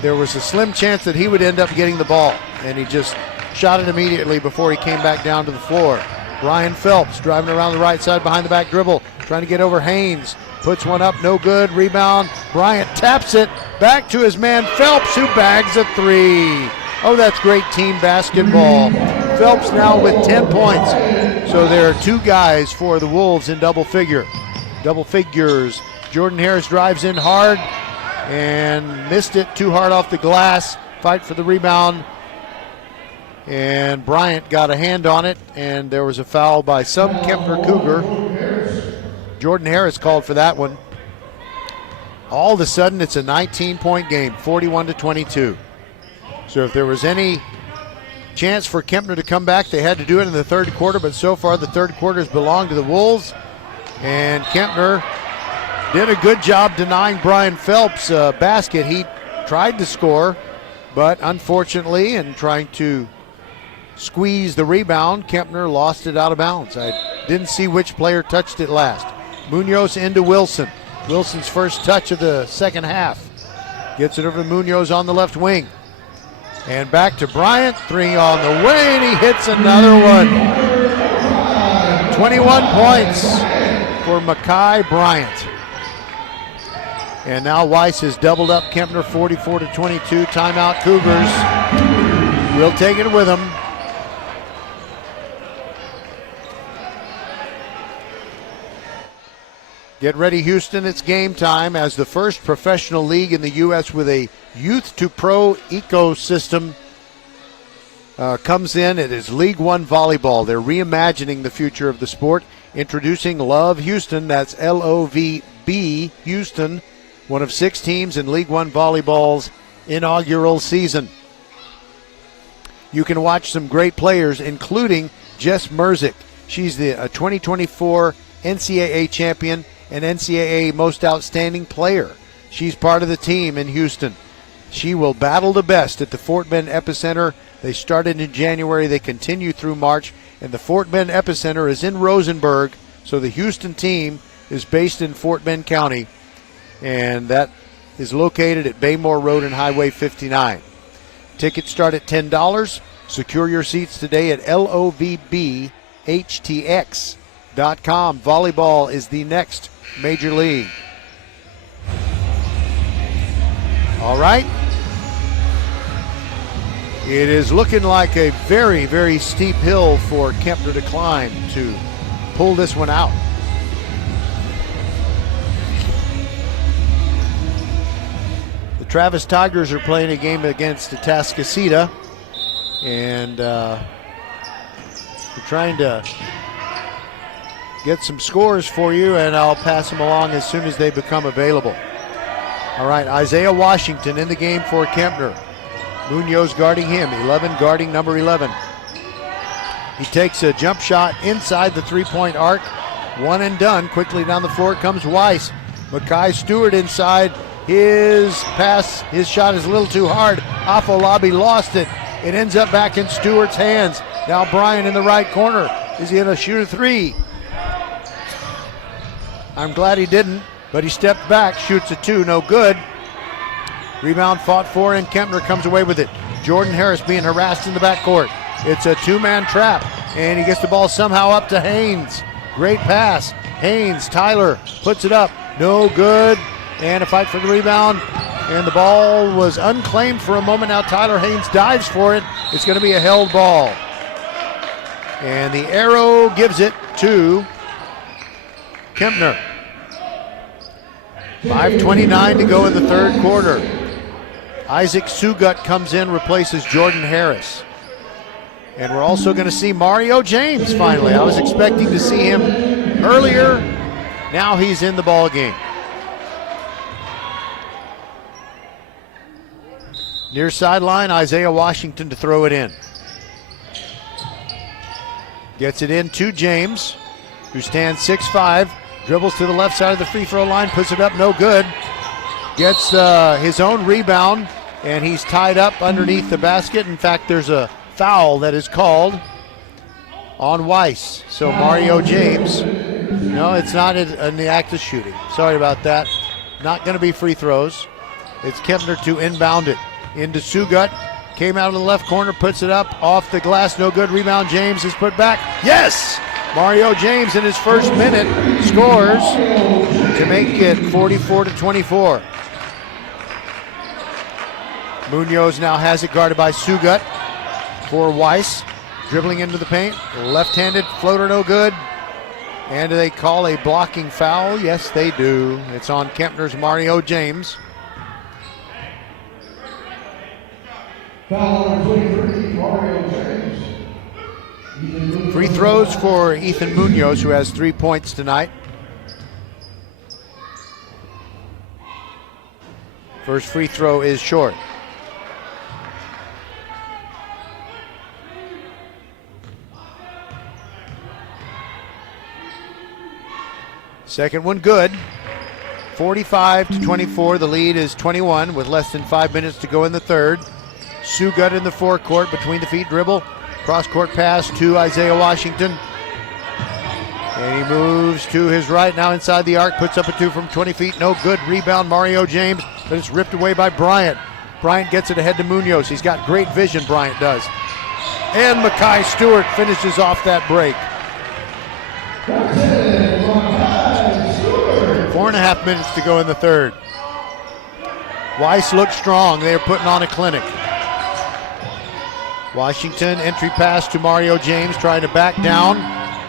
there was a slim chance that he would end up getting the ball, and he just shot it immediately before he came back down to the floor. Brian Phelps driving around the right side behind the back dribble, trying to get over Haynes. Puts one up, no good. Rebound. Bryant taps it back to his man Phelps, who bags a 3. Oh, that's great team basketball. Phelps now with 10 points. So there are 2 guys for the Wolves in double figures. Jordan Harris drives in hard and missed it too hard off the glass. Fight for the rebound. And Bryant got a hand on it, and there was a foul by some Kempner Cougar. Jordan Harris called for that one. All of a sudden, it's a 19-point game, 41-22. So if there was any chance for Kempner to come back, they had to do it in the third quarter, but so far the third quarter has belonged to the Wolves. And Kempner did a good job denying Brian Phelps a basket. He tried to score, but unfortunately, in trying to squeeze the rebound, Kempner lost it out of bounds. I didn't see which player touched it last. Munoz into Wilson. Wilson's first touch of the second half. Gets it over to Munoz on the left wing. And back to Bryant, 3 on the way, and he hits another one. 21 points for Mekhi Bryant. And now Weiss has doubled up Kempner, 44-22. Timeout Cougars. We'll take it with them. Get ready, Houston. It's game time as the first professional league in the U.S. with a youth-to-pro ecosystem comes in. It is League One Volleyball. They're reimagining the future of the sport, introducing Love Houston. That's L-O-V-B Houston, one of 6 teams in League One Volleyball's inaugural season. You can watch some great players, including Jess Merzick. She's the 2024 NCAA champion and NCAA Most Outstanding Player. She's part of the team in Houston. She will battle the best at the Fort Bend Epicenter. They started in January. They continue through March. And the Fort Bend Epicenter is in Rosenberg. So the Houston team is based in Fort Bend County. And that is located at Baymore Road and Highway 59. Tickets start at $10. Secure your seats today at LOVBHTX.com. Volleyball is the next major league. All right. It is looking like a very, very steep hill for Kempner to climb to pull this one out. Travis Tigers are playing a game against Atascocita, and we're trying to get some scores for you, and I'll pass them along as soon as they become available. All right, Isaiah Washington in the game for Kempner. Munoz guarding him, 11 guarding number 11. He takes a jump shot inside the three-point arc. One and done. Quickly down the floor comes Weiss. Mackay Stewart inside. His pass, his shot is a little too hard. Afolabi lost it. It ends up back in Stewart's hands. Now Bryant in the right corner. Is he going to shoot a three? I'm glad he didn't, but he stepped back, shoots a two, no good. Rebound fought for, and Kempner comes away with it. Jordan Harris being harassed in the backcourt. It's a two-man trap, and he gets the ball somehow up to Haynes. Great pass. Haynes, Tyler puts it up. No good. And a fight for the rebound. And the ball was unclaimed for a moment. Now Tyler Haynes dives for it. It's going to be a held ball. And the arrow gives it to Kempner. 5:29 to go in the third quarter. Isaac Sugut comes in, replaces Jordan Harris. And we're also going to see Mario James finally. I was expecting to see him earlier. Now he's in the ball game. Near sideline, Isaiah Washington to throw it in. Gets it in to James, who stands 6'5", dribbles to the left side of the free throw line, puts it up, no good. Gets his own rebound, and he's tied up underneath the basket. In fact, there's a foul that is called on Weiss. So Mario James, no, it's not in the act of shooting. Sorry about that. Not going to be free throws. It's Kempner to inbound it into Sugut. Came out of the left corner, puts it up, off the glass, no good. Rebound, James is put back. Yes! Mario James in his first minute scores to make it 44-24. Munoz now has it guarded by Sugut for Weiss. Dribbling into the paint, left-handed floater, no good. And do they call a blocking foul? Yes, they do. It's on Kempner's Mario James. Foul number 23, Mario James. Free throws for Ethan Munoz, who has 3 points tonight. First free throw is short. Second one good. 45-24. The lead is 21 with less than 5 minutes to go in the third. Sugut in the forecourt, between the feet dribble. Cross-court pass to Isaiah Washington. And he moves to his right now inside the arc, puts up a two from 20 feet. No good. Rebound, Mario James, but it's ripped away by Bryant. Bryant gets it ahead to Munoz. He's got great vision, Bryant does. And Mackay Stewart finishes off that break. 4.5 minutes to go in the third. Weiss looks strong. They're putting on a clinic. Washington, entry pass to Mario James, trying to back down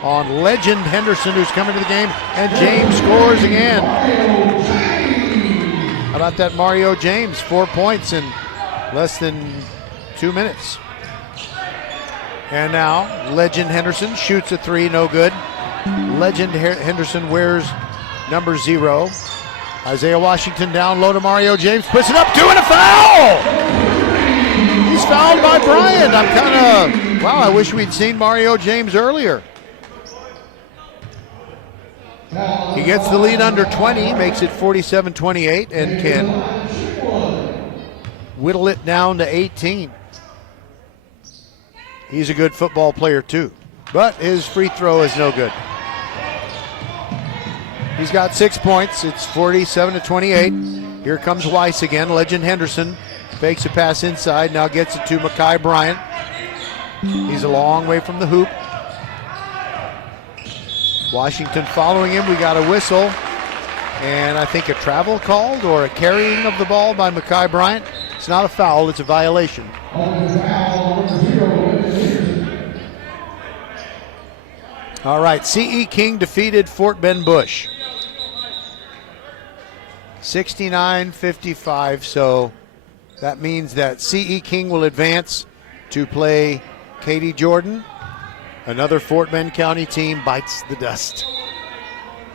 on legend Henderson, who's coming to the game, and James scores again. How about that Mario James? 4 points in less than 2 minutes. And now, legend Henderson shoots a three, no good. Legend Henderson wears number 0. Isaiah Washington down low to Mario James, puts it up, doing a foul! He's fouled by Bryant. I'm kind of, wow, I wish we'd seen Mario James earlier. He gets the lead under 20, makes it 47-28, and can whittle it down to 18. He's a good football player too, but his free throw is no good. He's got 6 points. It's 47-28. Here comes Weiss again. Legend Henderson fakes a pass inside, now gets it to Mackay Bryant. He's a long way from the hoop. Washington following him. We got a whistle, and I think a travel called or a carrying of the ball by Mackay Bryant. It's not a foul, it's a violation. All right, C.E. King defeated Fort Bend Bush. 69-55, so that means that C.E. King will advance to play Katy Jordan. Another Fort Bend County team bites the dust.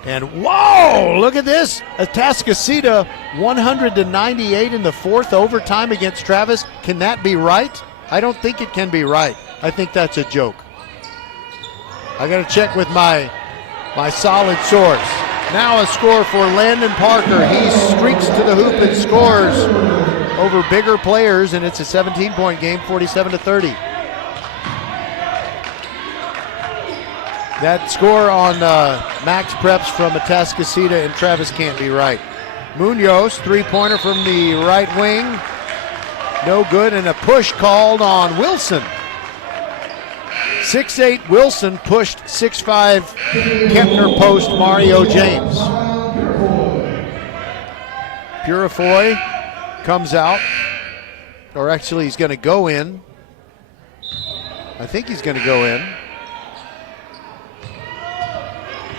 And whoa, look at this. Atascocita 100-98 in the fourth overtime against Travis. Can that be right? I don't think it can be right. I think that's a joke. I got to check with my solid source. Now a score for Landon Parker. He streaks to the hoop and scores over bigger players, and it's a 17-point game, 47-30. That score on Max Preps from Atascocita and Travis can't be right. Munoz, three-pointer from the right wing. No good, and a push called on Wilson. 6'8" Wilson pushed 6'5" Kempner post Mario James. Purifoy comes out, or actually he's going to go in. I think he's going to go in.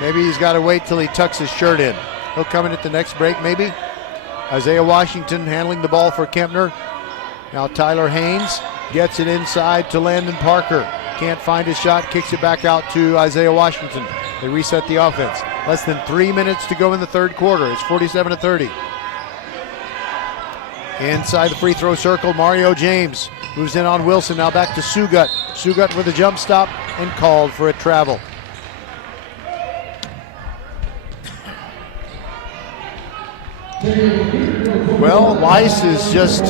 Maybe he's got to wait till he tucks his shirt in. He'll come in at the next break, maybe. Isaiah Washington handling the ball for Kempner. Now Tyler Haynes gets it inside to Landon Parker. Can't find his shot, kicks it back out to Isaiah Washington. They reset the offense. Less than 3 minutes to go in the third quarter. It's 47-30. Inside the free throw circle, Mario James moves in on Wilson. Now back to Sugut. Sugut with a jump stop and called for a travel. Well, Weiss is just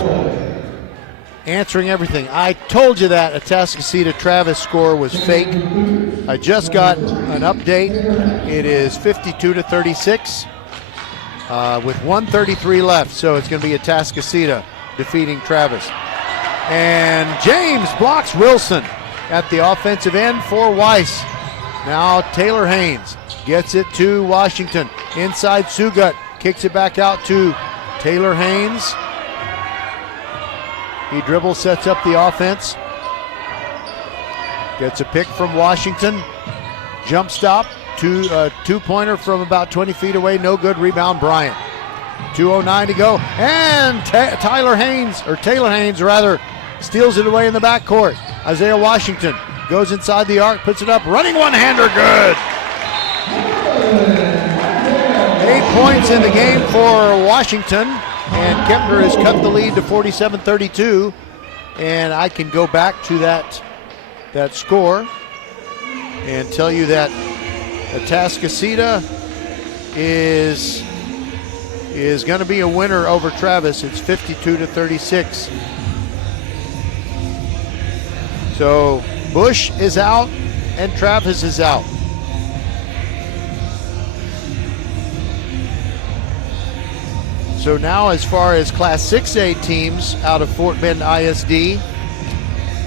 answering everything. I told you that Atascocita Travis score was fake. I just got an update. It is 52-36 with 1:33 left. So it's going to be Atascocita defeating Travis. And James blocks Wilson at the offensive end for Weiss. Now Taylor Haynes gets it to Washington. Inside Sugut. Kicks it back out to Taylor Haynes. He dribbles, sets up the offense. Gets a pick from Washington. Jump stop. Two-pointer from about 20 feet away. No good. Rebound Bryant. 2:09 to go. And Taylor Haynes steals it away in the backcourt. Isaiah Washington goes inside the arc, puts it up. Running one-hander, good. 8 points in the game for Washington, and Kempner has cut the lead to 47-32. And I can go back to that score and tell you that Atascocita is going to be a winner over Travis. It's 52-36. So Bush is out and Travis is out. So now, as far as Class 6A teams out of Fort Bend ISD,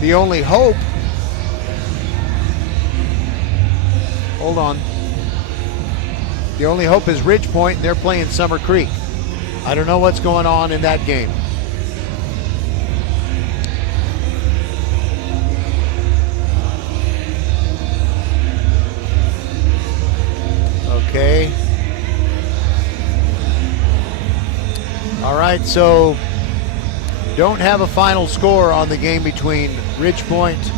the only hope, the only hope is Ridge Point, and they're playing Summer Creek. I don't know what's going on in that game. Okay. All right, so don't have a final score on the game between Ridge Point.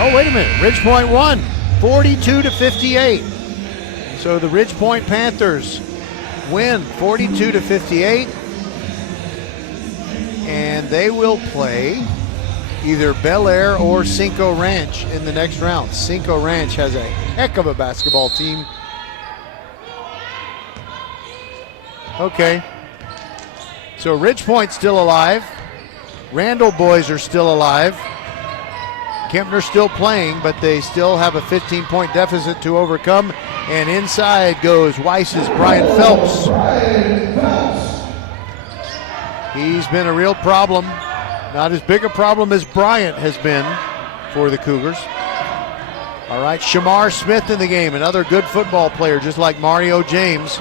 Oh, wait a minute. Ridge Point won 42-58. So the Ridge Point Panthers win 42-58. And they will play either Bel Air or Cinco Ranch in the next round. Cinco Ranch has a heck of a basketball team. Okay, so Ridge Point's still alive. Randall boys are still alive. Kempner's still playing, but they still have a 15-point deficit to overcome. And inside goes Weiss's Brian Phelps. He's been a real problem. Not as big a problem as Bryant has been for the Cougars. All right, Shamar Smith in the game, another good football player, just like Mario James.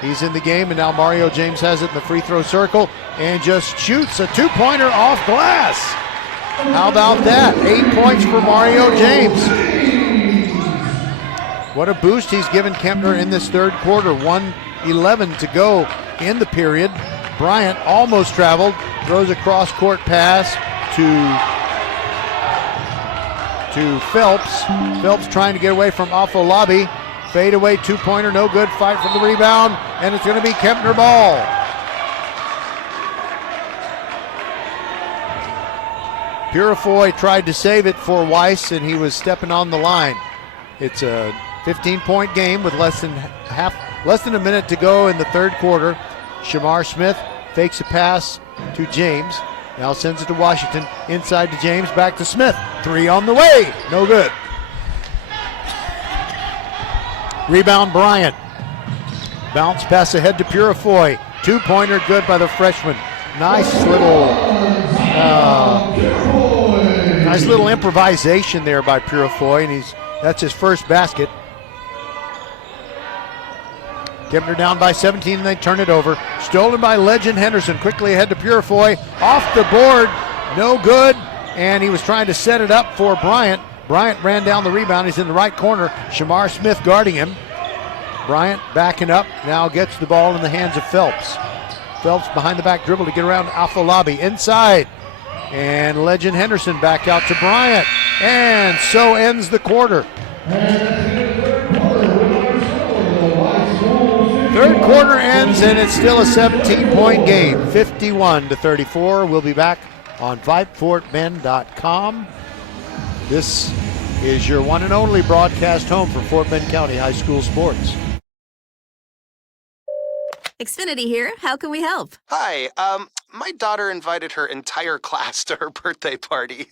He's in the game, and now Mario James has it in the free throw circle and just shoots a two-pointer off glass. How about that? 8 points for Mario James. What a boost he's given Kempner in this third quarter. 2:11 to go in the period. Bryant almost traveled, throws a cross-court pass to Phelps. Phelps trying to get away from Afolabi. Fade away two-pointer, no good. Fight for the rebound, and it's going to be Kempner ball. Purifoy tried to save it for Weiss, and he was stepping on the line. It's a 15-point game with less than a minute to go in the third quarter. Shamar Smith fakes a pass to James. Now sends it to Washington. Inside to James, back to Smith. Three on the way. No good. Rebound Bryant. Bounce pass ahead to Purifoy. Two-pointer good by the freshman. Nice little improvisation there by Purifoy, and that's his first basket. Kempner down by 17, and they turn it over. Stolen by Legend Henderson. Quickly ahead to Purifoy. Off the board. No good. And he was trying to set it up for Bryant. Bryant ran down the rebound. He's in the right corner. Shamar Smith guarding him. Bryant backing up. Now gets the ball in the hands of Phelps. Phelps behind the back dribble to get around Afolabi. Inside. And Legend Henderson back out to Bryant. And so ends the quarter. Third quarter ends, and it's still a 17-point game, 51-34. We'll be back on VypeFortBend.com. This is your one and only broadcast home for Fort Bend County High School sports. Xfinity here. How can we help? Hi, my daughter invited her entire class to her birthday party.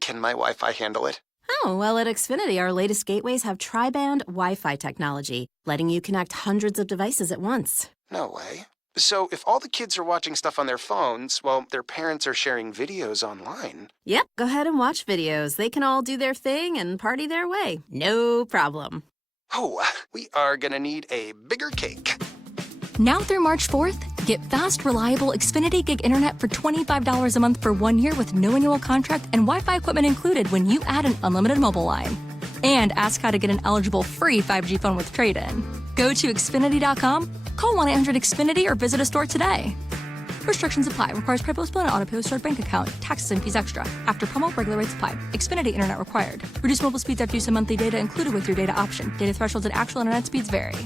Can my Wi-Fi handle it? Oh, well, at Xfinity, our latest gateways have tri-band Wi-Fi technology, letting you connect hundreds of devices at once. No way. So if all the kids are watching stuff on their phones, well, their parents are sharing videos online. Yep, go ahead and watch videos. They can all do their thing and party their way. No problem. Oh, we are gonna need a bigger cake. Now through March 4th, get fast, reliable Xfinity Gig Internet for $25 a month for 1 year with no annual contract and Wi-Fi equipment included when you add an unlimited mobile line. And ask how to get an eligible free 5G phone with trade-in. Go to Xfinity.com, call 1-800-XFINITY, or visit a store today. Restrictions apply. Requires pre-post and auto-pay with stored bank account. Taxes and fees extra. After promo, regular rates apply. Xfinity Internet required. Reduced mobile speeds after use of monthly data included with your data option. Data thresholds and actual internet speeds vary.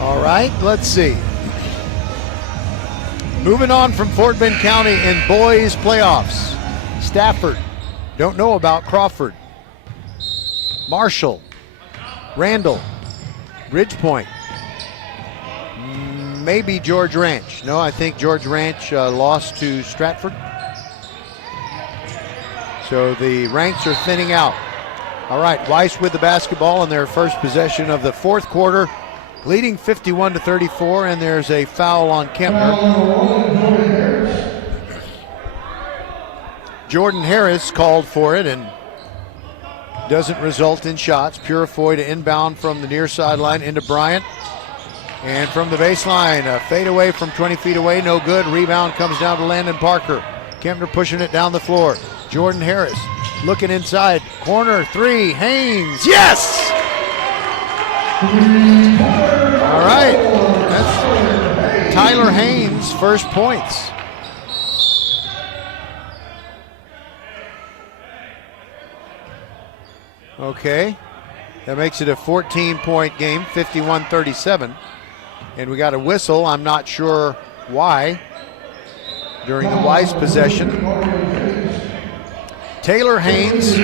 All right, let's see. Moving on from Fort Bend County in boys playoffs. Stafford, don't know about Crawford. Marshall, Randall, Ridgepoint, maybe George Ranch. No, I think George Ranch lost to Stratford. So the ranks are thinning out. All right, Weiss with the basketball in their first possession of the fourth quarter. Leading 51-34, and there's a foul on Kempner. Jordan Harris called for it and doesn't result in shots. Purifoy to inbound from the near sideline into Bryant. And from the baseline, a fade away from 20 feet away, no good. Rebound comes down to Landon Parker. Kempner pushing it down the floor. Jordan Harris looking inside. Corner three, Haynes, yes! All right, that's Tyler Haynes' first points. Okay, that makes it a 14-point game, 51-37. And we got a whistle, I'm not sure why, during the Weiss possession. Taylor Haynes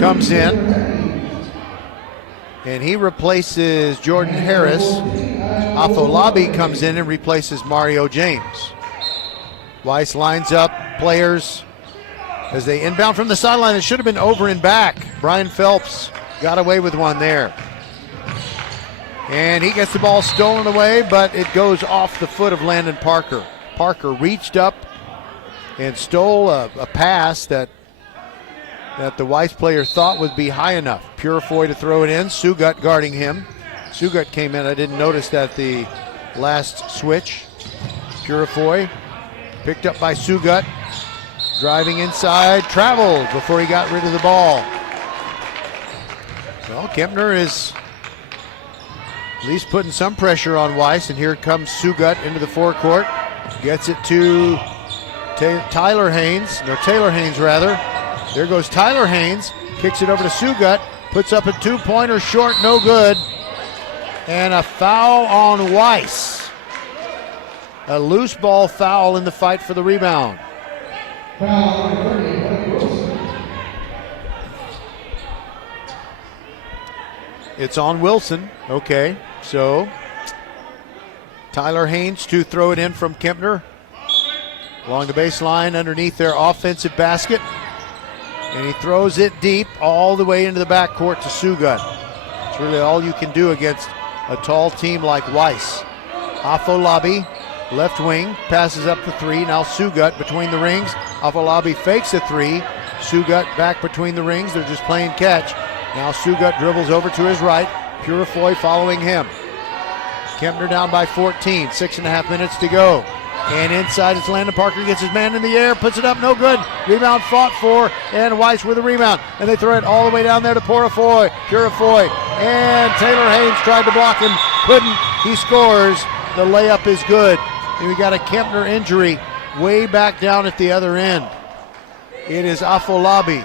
comes in, and he replaces Jordan Harris. Afolabi comes in and replaces Mario James. Weiss lines up players as they inbound from the sideline. It should have been over and back. Brian Phelps got away with one there. And he gets the ball stolen away, but it goes off the foot of Landon Parker. Parker reached up and stole a pass that the Weiss player thought would be high enough. Purifoy to throw it in. Sugut guarding him. Sugut came in. I didn't notice that the last switch. Purifoy picked up by Sugut. Driving inside. Traveled before he got rid of the ball. Well, Kempner is at least putting some pressure on Weiss, and here comes Sugut into the forecourt. Gets it to Taylor Haynes. There goes Tyler Haynes. Kicks it over to Sugut. Puts up a two-pointer short, no good. And a foul on Weiss. A loose ball foul in the fight for the rebound. Foul number 30, Blake Wilson. It's on Wilson. Okay, so Tyler Haynes to throw it in from Kempner. Along the baseline underneath their offensive basket. And he throws it deep all the way into the backcourt to Sugut. It's really all you can do against a tall team like Weiss. Afolabi, left wing, passes up the three. Now Sugut between the rings. Afolabi fakes a three. Sugut back between the rings. They're just playing catch. Now Sugut dribbles over to his right. Purifoy following him. Kempner down by 14. 6.5 minutes to go. And inside it's Landon Parker, gets his man in the air, puts it up, no good. Rebound fought for, and Weiss with a rebound. And they throw it all the way down there to Purifoy. And Taylor Haynes tried to block him, couldn't. He scores. The layup is good. And we got a Kempner injury way back down at the other end. It is Afolabi.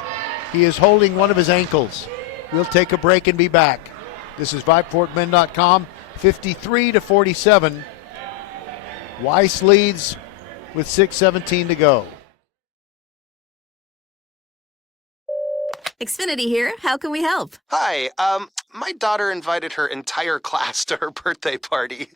He is holding one of his ankles. We'll take a break and be back. This is VypeFortBend.com, 53-47. Weiss leads with 6:17 to go. Xfinity here. How can we help? Hi, my daughter invited her entire class to her birthday party.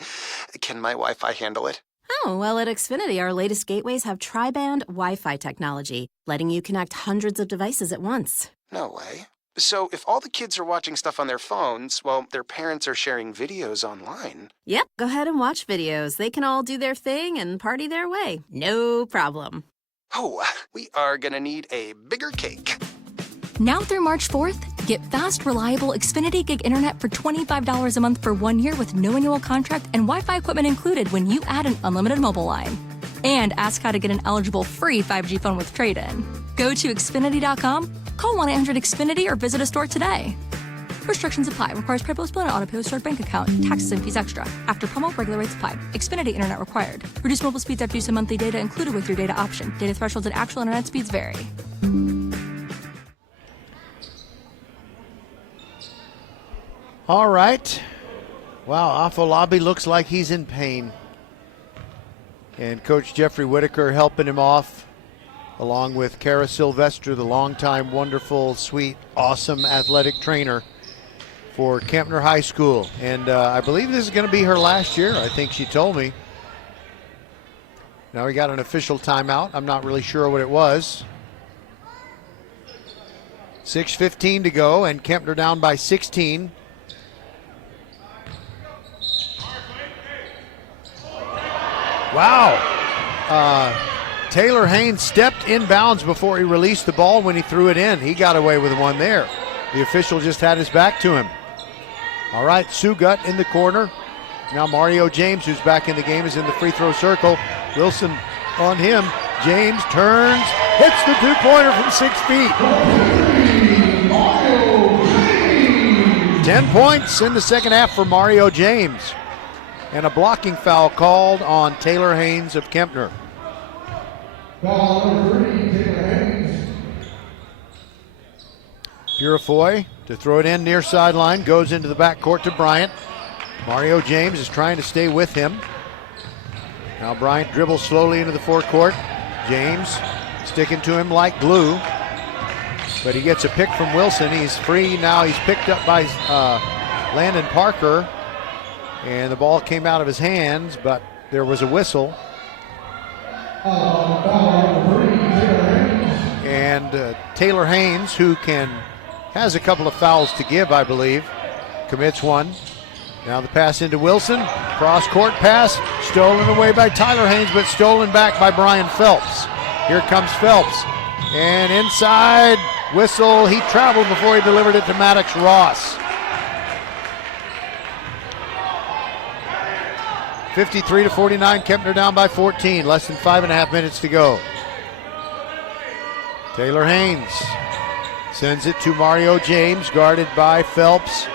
Can my Wi-Fi handle it? Oh, well, at Xfinity, our latest gateways have tri-band Wi-Fi technology, letting you connect hundreds of devices at once. No way. So if all the kids are watching stuff on their phones, well, their parents are sharing videos online. Yep, go ahead and watch videos. They can all do their thing and party their way. No problem. Oh, we are gonna need a bigger cake. Now through March 4th, get fast, reliable Xfinity Gig Internet for $25 a month for 1 year with no annual contract and Wi-Fi equipment included when you add an unlimited mobile line. And ask how to get an eligible free 5G phone with trade-in. Go to Xfinity.com, call 1-800-XFINITY, or visit a store today. Restrictions apply. Requires PayPal and auto pay with stored bank account. Taxes and fees extra. After promo, regular rates apply. Xfinity Internet required. Reduced mobile speeds after use of monthly data included with your data option. Data thresholds and actual internet speeds vary. All right. Wow, Afolabi looks like he's in pain. And Coach Jeffrey Whitaker helping him off, along with Kara Sylvester, the longtime, wonderful, sweet, awesome athletic trainer for Kempner High School. And I believe this is going to be her last year, I think she told me. Now we got an official timeout. I'm not really sure what it was. 6:15 to go, and Kempner down by 16. Wow. Taylor Haynes stepped inbounds before he released the ball when he threw it in. He got away with one there. The official just had his back to him. All right, Sugut in the corner. Now Mario James, who's back in the game, is in the free throw circle. Wilson on him. James turns, hits the two-pointer from 6 feet. 10 points in the second half for Mario James. And a blocking foul called on Taylor Haynes of Kempner. Foul number 3, Taylor Haynes. Purifoy to throw it in near sideline, goes into the backcourt to Bryant. Mario James is trying to stay with him. Now Bryant dribbles slowly into the forecourt. James sticking to him like glue. But he gets a pick from Wilson. He's free now. He's picked up by Landon Parker. And the ball came out of his hands, but there was a whistle. And Taylor Haynes, who has a couple of fouls to give, I believe, commits one. Now the pass into Wilson. Cross-court pass, stolen away by Tyler Haynes, but stolen back by Brian Phelps. Here comes Phelps. And inside, whistle. He traveled before he delivered it to Maddox Ross. 53-49, Kempner down by 14. Less than 5.5 minutes to go. Taylor Haynes Sends it to Mario James, guarded by Phelps.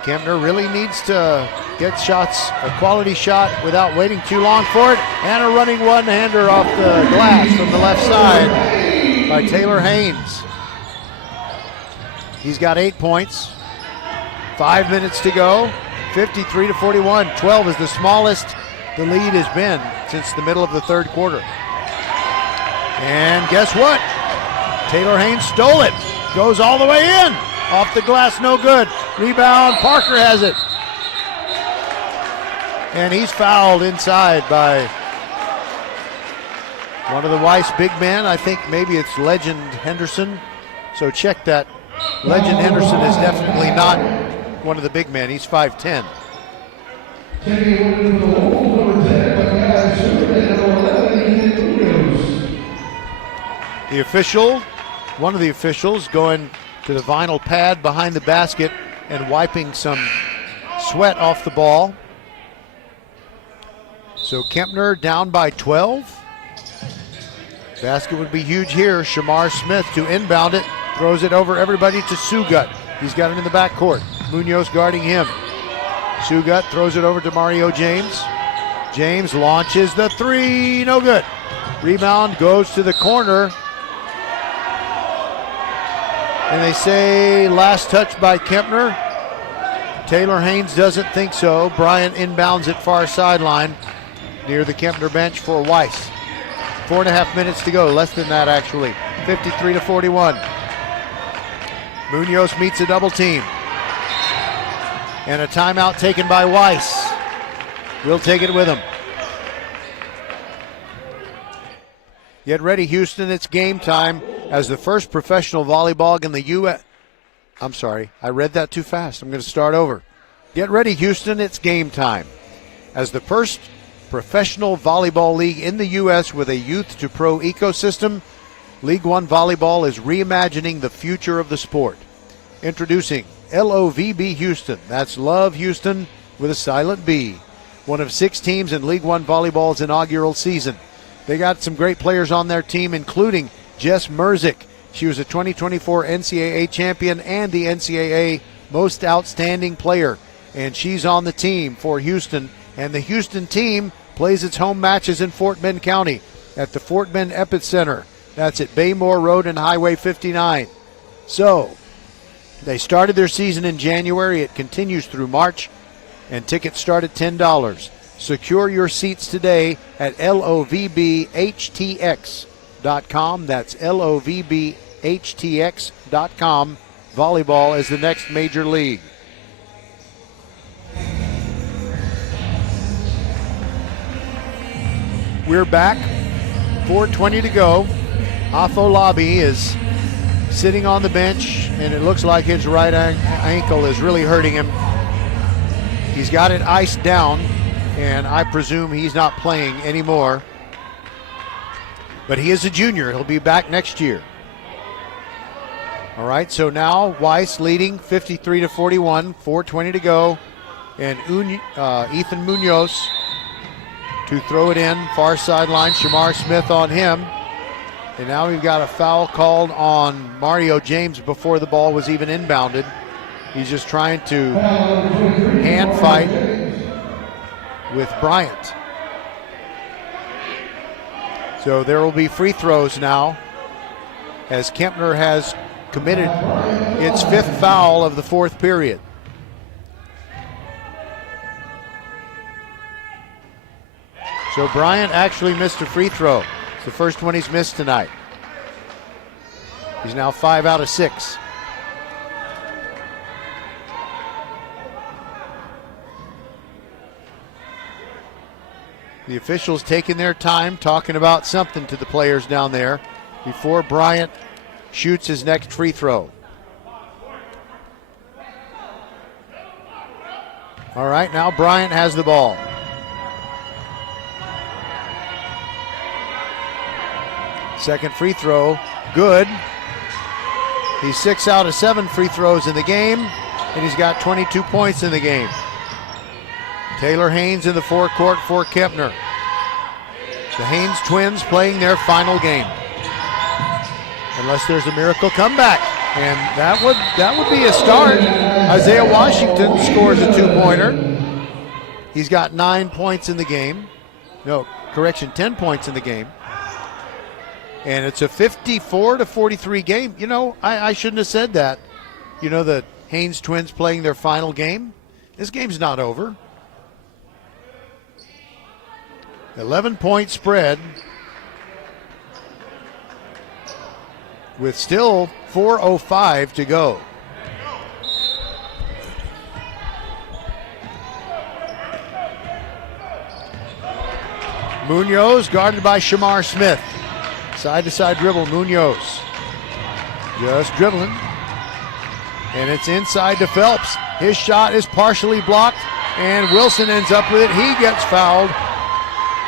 Kempner really needs to get shots, a quality shot without waiting too long for it. And a running one-hander off the glass from the left side by Taylor Haynes. He's got 8 points. 5 minutes to go. 53-41. 12 is the smallest the lead has been since the middle of the third quarter. And guess what? Taylor Haynes stole it. Goes all the way in. Off the glass, no good. Rebound, Parker has it. And he's fouled inside by one of the Weiss big men. I think maybe it's Legend Henderson. So check that. Legend Henderson is definitely not one of the big men. He's 5'10". The official, one of the officials, going to the vinyl pad behind the basket and wiping some sweat off the ball. So Kempner down by 12. Basket would be huge here. Shamar Smith to inbound it. Throws it over everybody to Sugut. He's got it in the backcourt. Munoz guarding him. Sugut throws it over to Mario James. James launches the three. No good. Rebound goes to the corner. And they say last touch by Kempner. Taylor Haynes doesn't think so. Bryant inbounds it far sideline near the Kempner bench for Weiss. 4.5 minutes to go, less than that actually. 53-41. Munoz meets a double team. And a timeout taken by Weiss. We'll take it with him. Get ready, Houston, it's game time as the first professional volleyball in the U.S. I'm sorry, I read that too fast. I'm going to start over. Get ready, Houston, it's game time. As the first professional volleyball league in the U.S. with a youth to pro ecosystem, League One Volleyball is reimagining the future of the sport. Introducing LOVB Houston. That's Love Houston with a silent B. One of 6 teams in League One Volleyball's inaugural season. They got some great players on their team, including Jess Merzick. She was a 2024 NCAA champion and the NCAA Most Outstanding Player. And she's on the team for Houston. And the Houston team plays its home matches in Fort Bend County at the Fort Bend Epicenter. That's at Baymore Road and Highway 59. So, they started their season in January. It continues through March, and tickets start at $10. Secure your seats today at LOVBHTX.com. That's LOVBHTX.com. Volleyball is the next major league. We're back. 4:20 to go. Afolabi is sitting on the bench, and it looks like his right ankle is really hurting him. He's got it iced down, and I presume he's not playing anymore. But he is a junior. He'll be back next year. All right, so now Weiss leading 53-41, 4:20 to go. And Ethan Munoz to throw it in, far sideline. Shamar Smith on him. And now we've got a foul called on Mario James before the ball was even inbounded. He's just trying to hand fight with Bryant. So there will be free throws now as Kempner has committed its 5th foul of the 4th period. So Bryant actually missed a free throw. It's the first one he's missed tonight. He's now 5 out of 6. The officials taking their time, talking about something to the players down there before Bryant shoots his next free throw. All right, now Bryant has the ball. Second free throw, good. He's 6 out of 7 free throws in the game, and he's got 22 points in the game. Taylor Haynes in the forecourt for Kempner. The Haynes twins playing their final game. unless there's a miracle comeback. And that would be a start. Isaiah Washington scores a 2-pointer. He's got 9 points in the game. No, correction, 10 points in the game. And it's a 54-43 game. You know, I shouldn't have said that. You know, the Haynes twins playing their final game. This game's not over. 11-point spread with still 4:05 to go. Munoz guarded by Shamar Smith. Side-to-side dribble, Munoz. Just dribbling. And it's inside to Phelps. His shot is partially blocked, and Wilson ends up with it. He gets fouled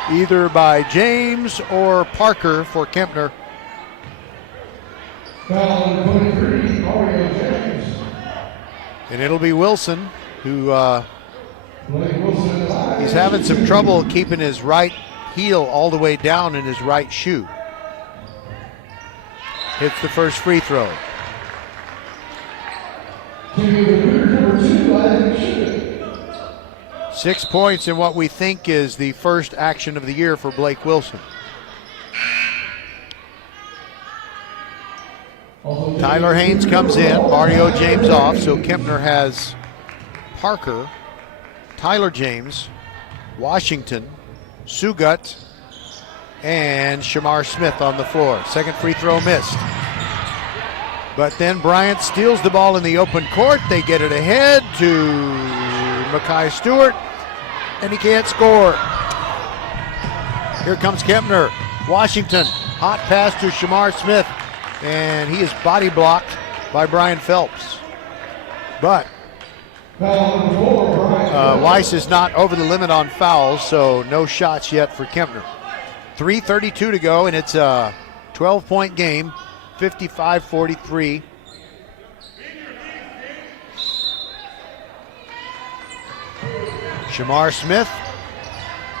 either by James or Parker for Kempner. Foul 23, Mario James. And it'll be Wilson, who Wilson, he's having some trouble keeping his right heel all the way down in his right shoe. Hits the first free throw. to recruiter number 2, Isaac Schmidt. 6 points in what we think is the first action of the year for Blake Wilson. Tyler Haynes comes in, Mario James off, so Kempner has Parker, Tyler James, Washington, Sugut, and Shamar Smith on the floor. Second free throw missed. But then Bryant steals the ball in the open court. They get it ahead to Mackay Stewart, and he can't score. Here comes Kempner. Washington, hot pass to Shamar Smith, and he is body blocked by Brian Phelps. But Weiss is not over the limit on fouls, so no shots yet for Kempner. 3:32 to go, and it's a 12-point game, 55-43. Shamar Smith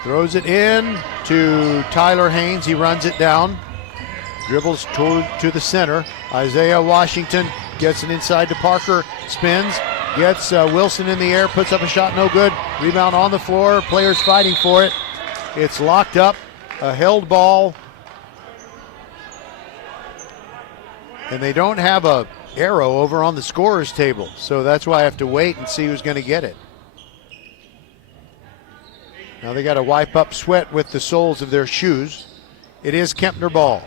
throws it in to Tyler Haynes. He runs it down, dribbles to the center. Isaiah Washington gets it inside to Parker, spins, gets Wilson in the air, puts up a shot, no good. Rebound on the floor, players fighting for it. It's locked up, a held ball. And they don't have a arrow over on the scorer's table, so that's why I have to wait and see who's going to get it. Now they got to wipe up sweat with the soles of their shoes. It is Kempner ball.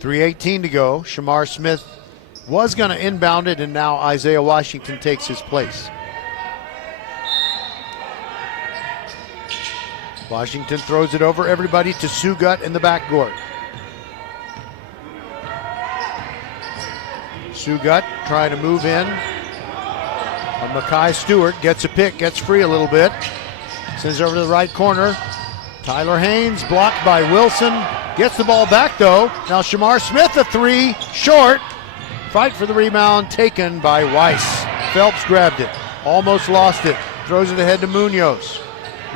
3:18 to go. Shamar Smith was going to inbound it, and now Isaiah Washington takes his place. Washington throws it over everybody to Sugut in the backcourt. Sugut trying to move in. Mackay Stewart gets a pick, gets free a little bit. Sends it over to the right corner. Tyler Haynes blocked by Wilson. Gets the ball back though. Now Shamar Smith a three, short. Fight for the rebound taken by Weiss. Phelps grabbed it, almost lost it. Throws it ahead to Munoz.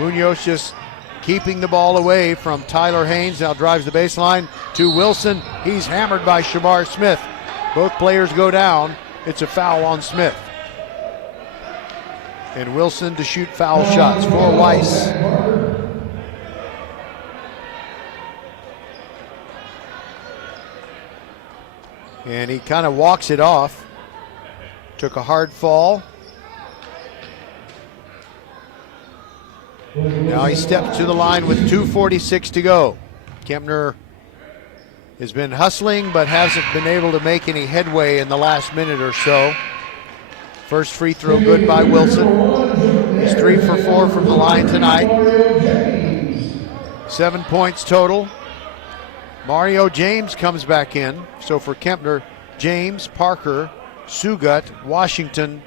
Munoz just keeping the ball away from Tyler Haynes. Now drives the baseline to Wilson. He's hammered by Shamar Smith. Both players go down. It's a foul on Smith. And Wilson to shoot foul shots for Weiss. And he kind of walks it off. Took a hard fall. Now he steps to the line with 2:46 to go. Kempner has been hustling but hasn't been able to make any headway in the last minute or so. First free throw good by Wilson. He's 3 for 4 from the line tonight. 7 points total. Mario James comes back in. So for Kempner, James, Parker, Sugut, Washington,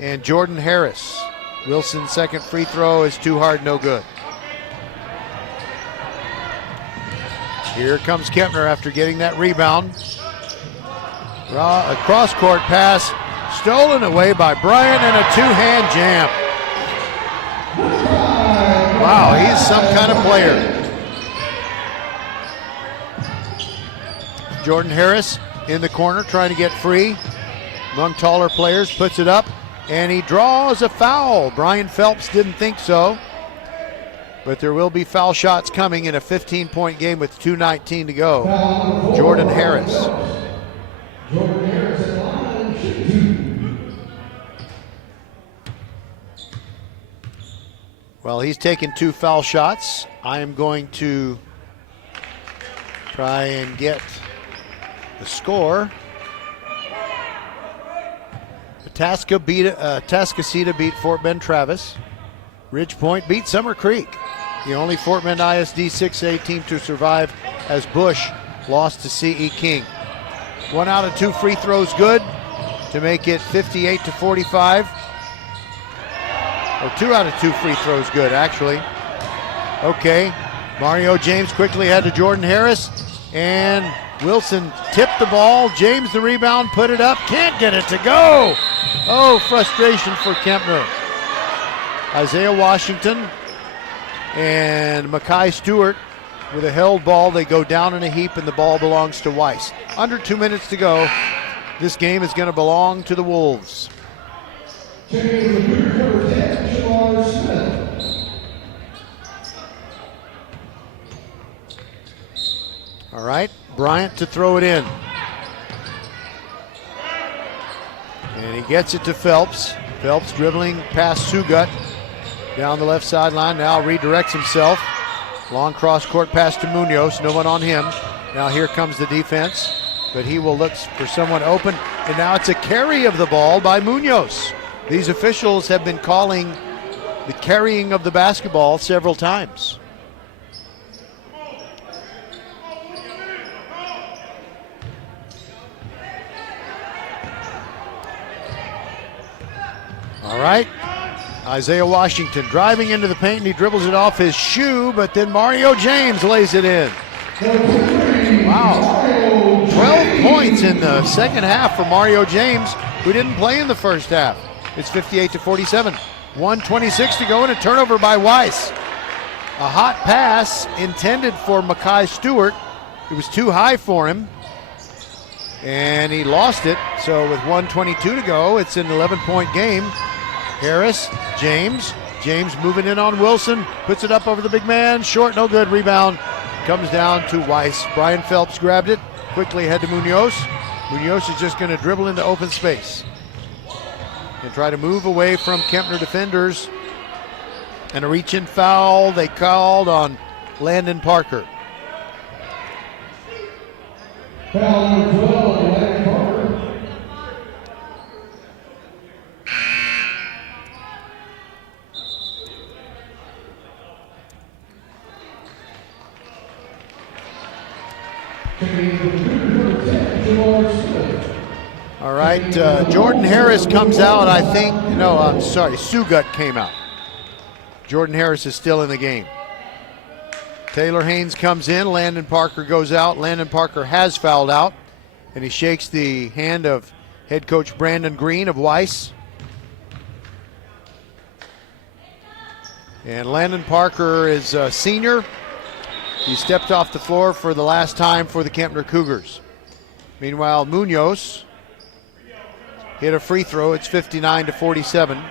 and Jordan Harris. Wilson's second free throw is too hard, no good. Here comes Kempner after getting that rebound. A cross-court pass, stolen away by Bryant, and a two-hand jam. Wow, he's some kind of player. Jordan Harris in the corner trying to get free among taller players, puts it up, and he draws a foul. Brian Phelps didn't think so, but there will be foul shots coming in a 15-point game with 2:19 to go. Jordan Harris. Jordan Harris at line, shoot 2. Well, he's taken 2 foul shots. I am going to try and get the score. Tascasita beat Fort Bend Travis. Ridge Point beat Summer Creek. The only Fort Bend ISD 6A team to survive as Bush lost to CE King. 1 out of 2 free throws good to make it 58-45. Or 2 out of 2 free throws good, actually. Okay, Mario James quickly had to Jordan Harris, and Wilson tipped the ball. James the rebound, put it up, can't get it to go. Oh, frustration for Kempner. Isaiah Washington and Mackay Stewart with a held ball. They go down in a heap, and the ball belongs to Weiss. Under 2 minutes to go. This game is going to belong to the Wolves. All right, Bryant to throw it in. And he gets it to Phelps. Phelps dribbling past Sugut down the left sideline. Now redirects himself. Long cross court pass to Munoz. No one on him. Now here comes the defense, but he will look for someone open. And now it's a carry of the ball by Munoz. These officials have been calling the carrying of the basketball several times. All right, Isaiah Washington driving into the paint, and he dribbles it off his shoe, but then Mario James lays it in. Wow, 12 points in the second half for Mario James, who didn't play in the first half. It's 58-47, 1:26 to go, and a turnover by Weiss. A hot pass intended for Mackay Stewart. It was too high for him, and he lost it. So with 1:22 to go, it's an 11-point game. Harris, James moving in on Wilson, puts it up over the big man, short, no good, rebound, comes down to Weiss. Brian Phelps grabbed it, quickly head to Munoz. Munoz is just going to dribble into open space and try to move away from Kempner defenders. And a reach-in foul they called on Landon Parker. Foul number 12, Landon Parker. All right, Jordan Harris comes out, I think. No, I'm sorry, Sugut came out. Jordan Harris is still in the game. Taylor Haynes comes in, Landon Parker goes out. Landon Parker has fouled out, and he shakes the hand of head coach Brandon Green of Weiss. And Landon Parker is a senior. He stepped off the floor for the last time for the Kempner Cougars. Meanwhile, Munoz hit a free throw. It's 59-47.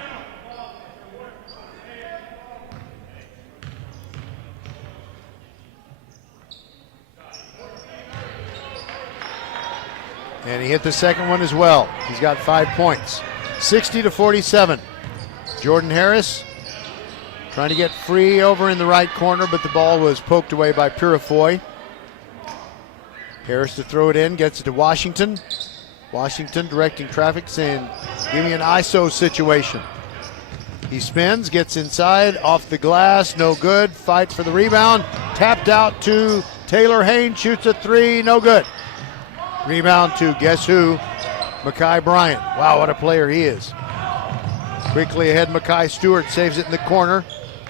And he hit the second one as well. He's got 5 points. 60-47. Jordan Harris trying to get free over in the right corner, but the ball was poked away by Purifoy. Harris to throw it in, gets it to Washington. Washington directing traffic, saying, give me an ISO situation. He spins, gets inside, off the glass, no good. Fight for the rebound. Tapped out to Taylor Haynes, shoots a three, no good. Rebound to guess who? Mackay Bryant. Wow, what a player he is. Quickly ahead, Mackay Stewart saves it in the corner.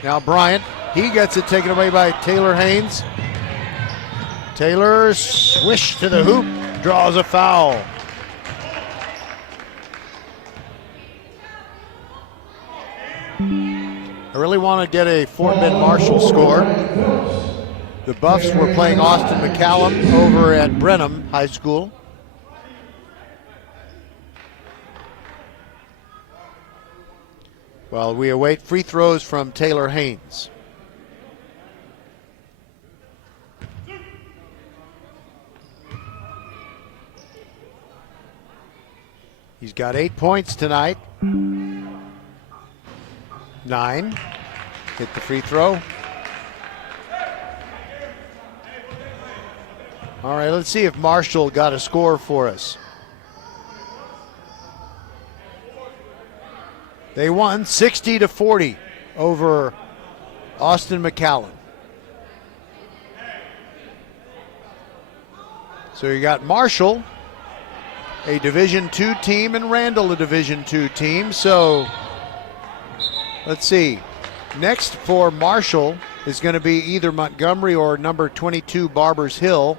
Now Bryant, he gets it taken away by Taylor Haynes. Taylor swish to the hoop, draws a foul. I really want to get a Fort Bend Marshall score. The Buffs were playing Austin McCallum over at Brenham High School. While we await free throws from Taylor Haynes. He's got 8 points tonight. 9. Hit the free throw. All right, let's see if Marshall got a score for us. They won 60-40 over Austin McCallum. So you got Marshall, a Division II team, and Randall, a Division II team. So let's see. Next for Marshall is going to be either Montgomery or number 22 Barbers Hill.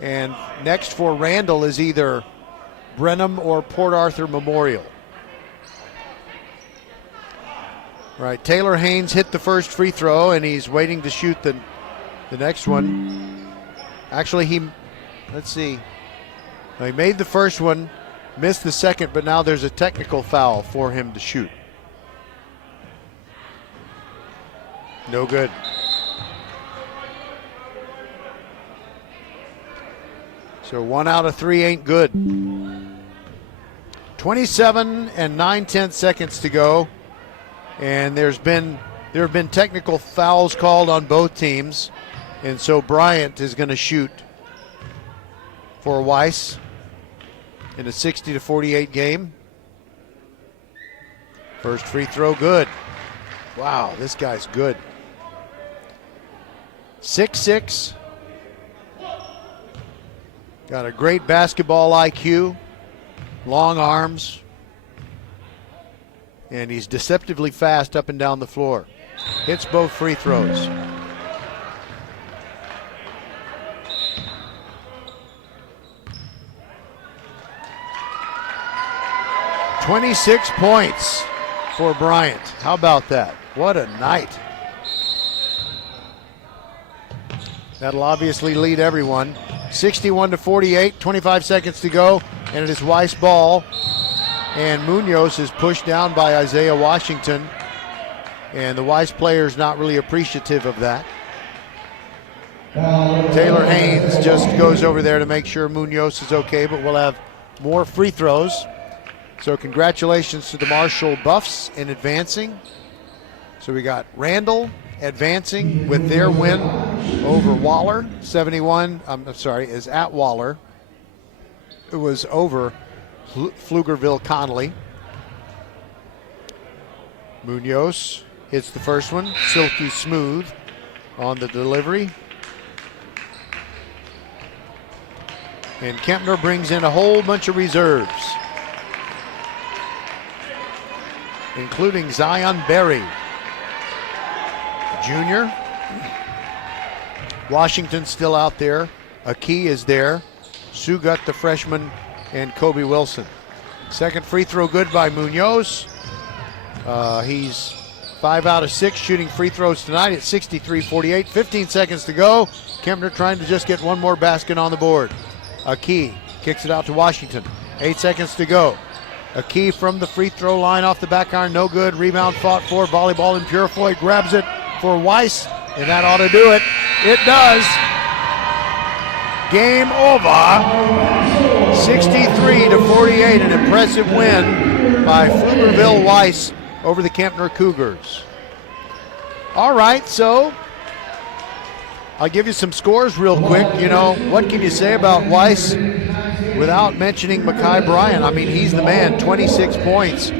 And next for Randall is either Brenham or Port Arthur Memorial. Right, Taylor Haynes hit the first free throw, and he's waiting to shoot the next one. Actually, let's see. He made the first one, missed the second, but now there's a technical foul for him to shoot. No good. So 1 out of 3 ain't good. 27 and 9/10 seconds to go. And there have been technical fouls called on both teams. And so Bryant is going to shoot for Weiss in a 60-48 game. First free throw good. Wow, this guy's good. 6'6". Got a great basketball IQ, long arms, and he's deceptively fast up and down the floor. Hits both free throws. "26 points for Bryant. How about that? What a night. That'll obviously lead everyone. 61-48, 25 seconds to go, and it is Weiss ball. And Munoz is pushed down by Isaiah Washington. And the Weiss player is not really appreciative of that. Taylor Haynes just goes over there to make sure Munoz is okay, but we'll have more free throws. So congratulations to the Marshall Buffs in advancing. So we got Randall advancing with their win over Waller. 71, is at Waller. It was over Pflugerville Connolly. Munoz hits the first one, silky smooth on the delivery. And Kempner brings in a whole bunch of reserves, including Zion Berry, junior. Washington still out there. Aki is there. Sugut, the freshman, and Kobe Wilson. Second free throw good by Munoz. He's 5 out of 6 shooting free throws tonight at 63-48. 15 seconds to go. Kempner trying to just get one more basket on the board. Aki kicks it out to Washington. 8 seconds to go. Aki from the free throw line off the back iron, no good. Rebound fought for. Volleyball in Purifoy grabs it for Weiss, and that ought to do it. It does. Game over. 63-48, an impressive win by Pflugerville Weiss over the Kempner Cougars. All right, so I'll give you some scores real quick. You know, what can you say about Weiss without mentioning Mekhi Bryant? I mean, he's the man, 26 points.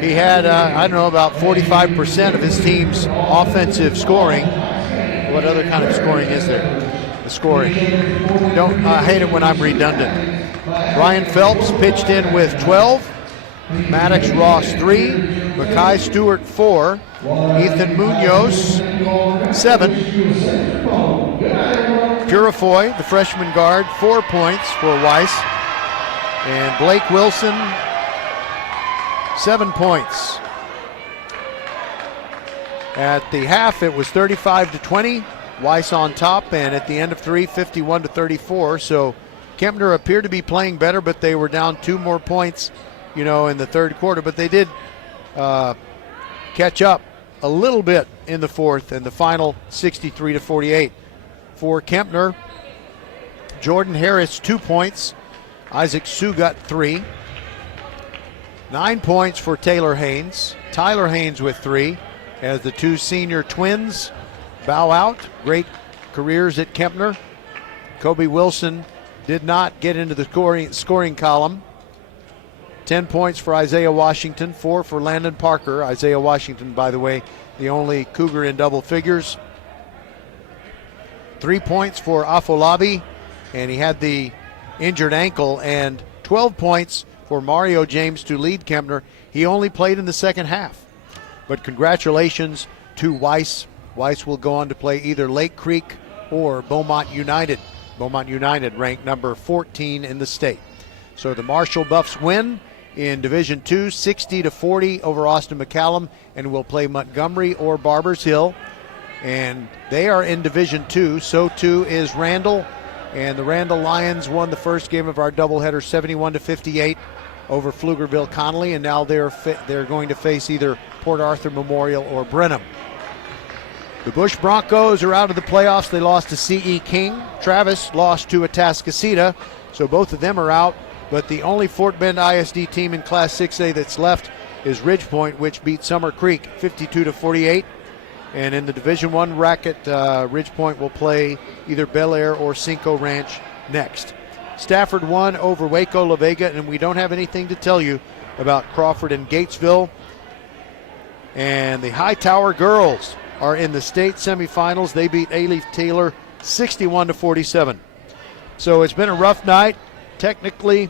He had, about 45% of his team's offensive scoring. What other kind of scoring is there? The scoring. I hate it when I'm redundant. Brian Phelps pitched in with 12. Maddox Ross 3. Mekhi Stewart 4. Ethan Munoz 7. Purifoy, the freshman guard, 4 points for Weiss. And Blake Wilson, 7 points. At the half, it was 35-20. Weiss on top, and at the end of 3, 51-34. So Kempner appeared to be playing better, but they were down 2 more points, in the third quarter. But they did catch up a little bit in the fourth, and the final 63-48. For Kempner, Jordan Harris 2 points. Isaac Sue got 3. 9 points for Taylor Haynes. Tyler Haynes with 3 as the 2 senior twins bow out. Great careers at Kempner. Kobe Wilson did not get into the scoring column. 10 points for Isaiah Washington, 4 for Landon Parker. Isaiah Washington, by the way, the only Cougar in double figures. 3 points for Afolabi, and he had the injured ankle, and 12 points for Mario James to lead Kempner. He only played in the second half. But congratulations to Weiss. Weiss will go on to play either Lake Creek or Beaumont United. Beaumont United ranked number 14 in the state. So the Marshall Buffs win in Division II, 60-40 over Austin McCallum, and will play Montgomery or Barbers Hill. And they are in Division II. So too is Randall. And the Randall Lions won the first game of our doubleheader 71-58 over Pflugerville Connolly, and now they're going to face either Port Arthur Memorial or Brenham. The Bush Broncos are out of the playoffs. They lost to C.E. King. Travis lost to Atascocita, so both of them are out. But the only Fort Bend ISD team in Class 6A that's left is Ridge Point, which beat Summer Creek 52-48. And in the Division I bracket, Ridge Point will play either Bel Air or Cinco Ranch next. Stafford won over Waco La Vega, and we don't have anything to tell you about Crawford and Gatesville. And the Hightower girls are in the state semifinals. They beat A-Leaf Taylor 61-47. So it's been a rough night technically,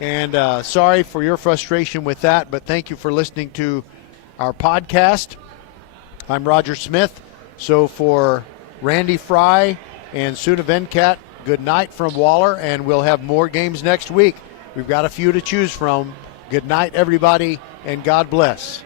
and sorry for your frustration with that, but thank you for listening to our podcast. I'm Roger Smith. So for Randy Fry and Suna Venkat, good night from Waller, and we'll have more games next week. We've got a few to choose from. Good night, everybody, and God bless.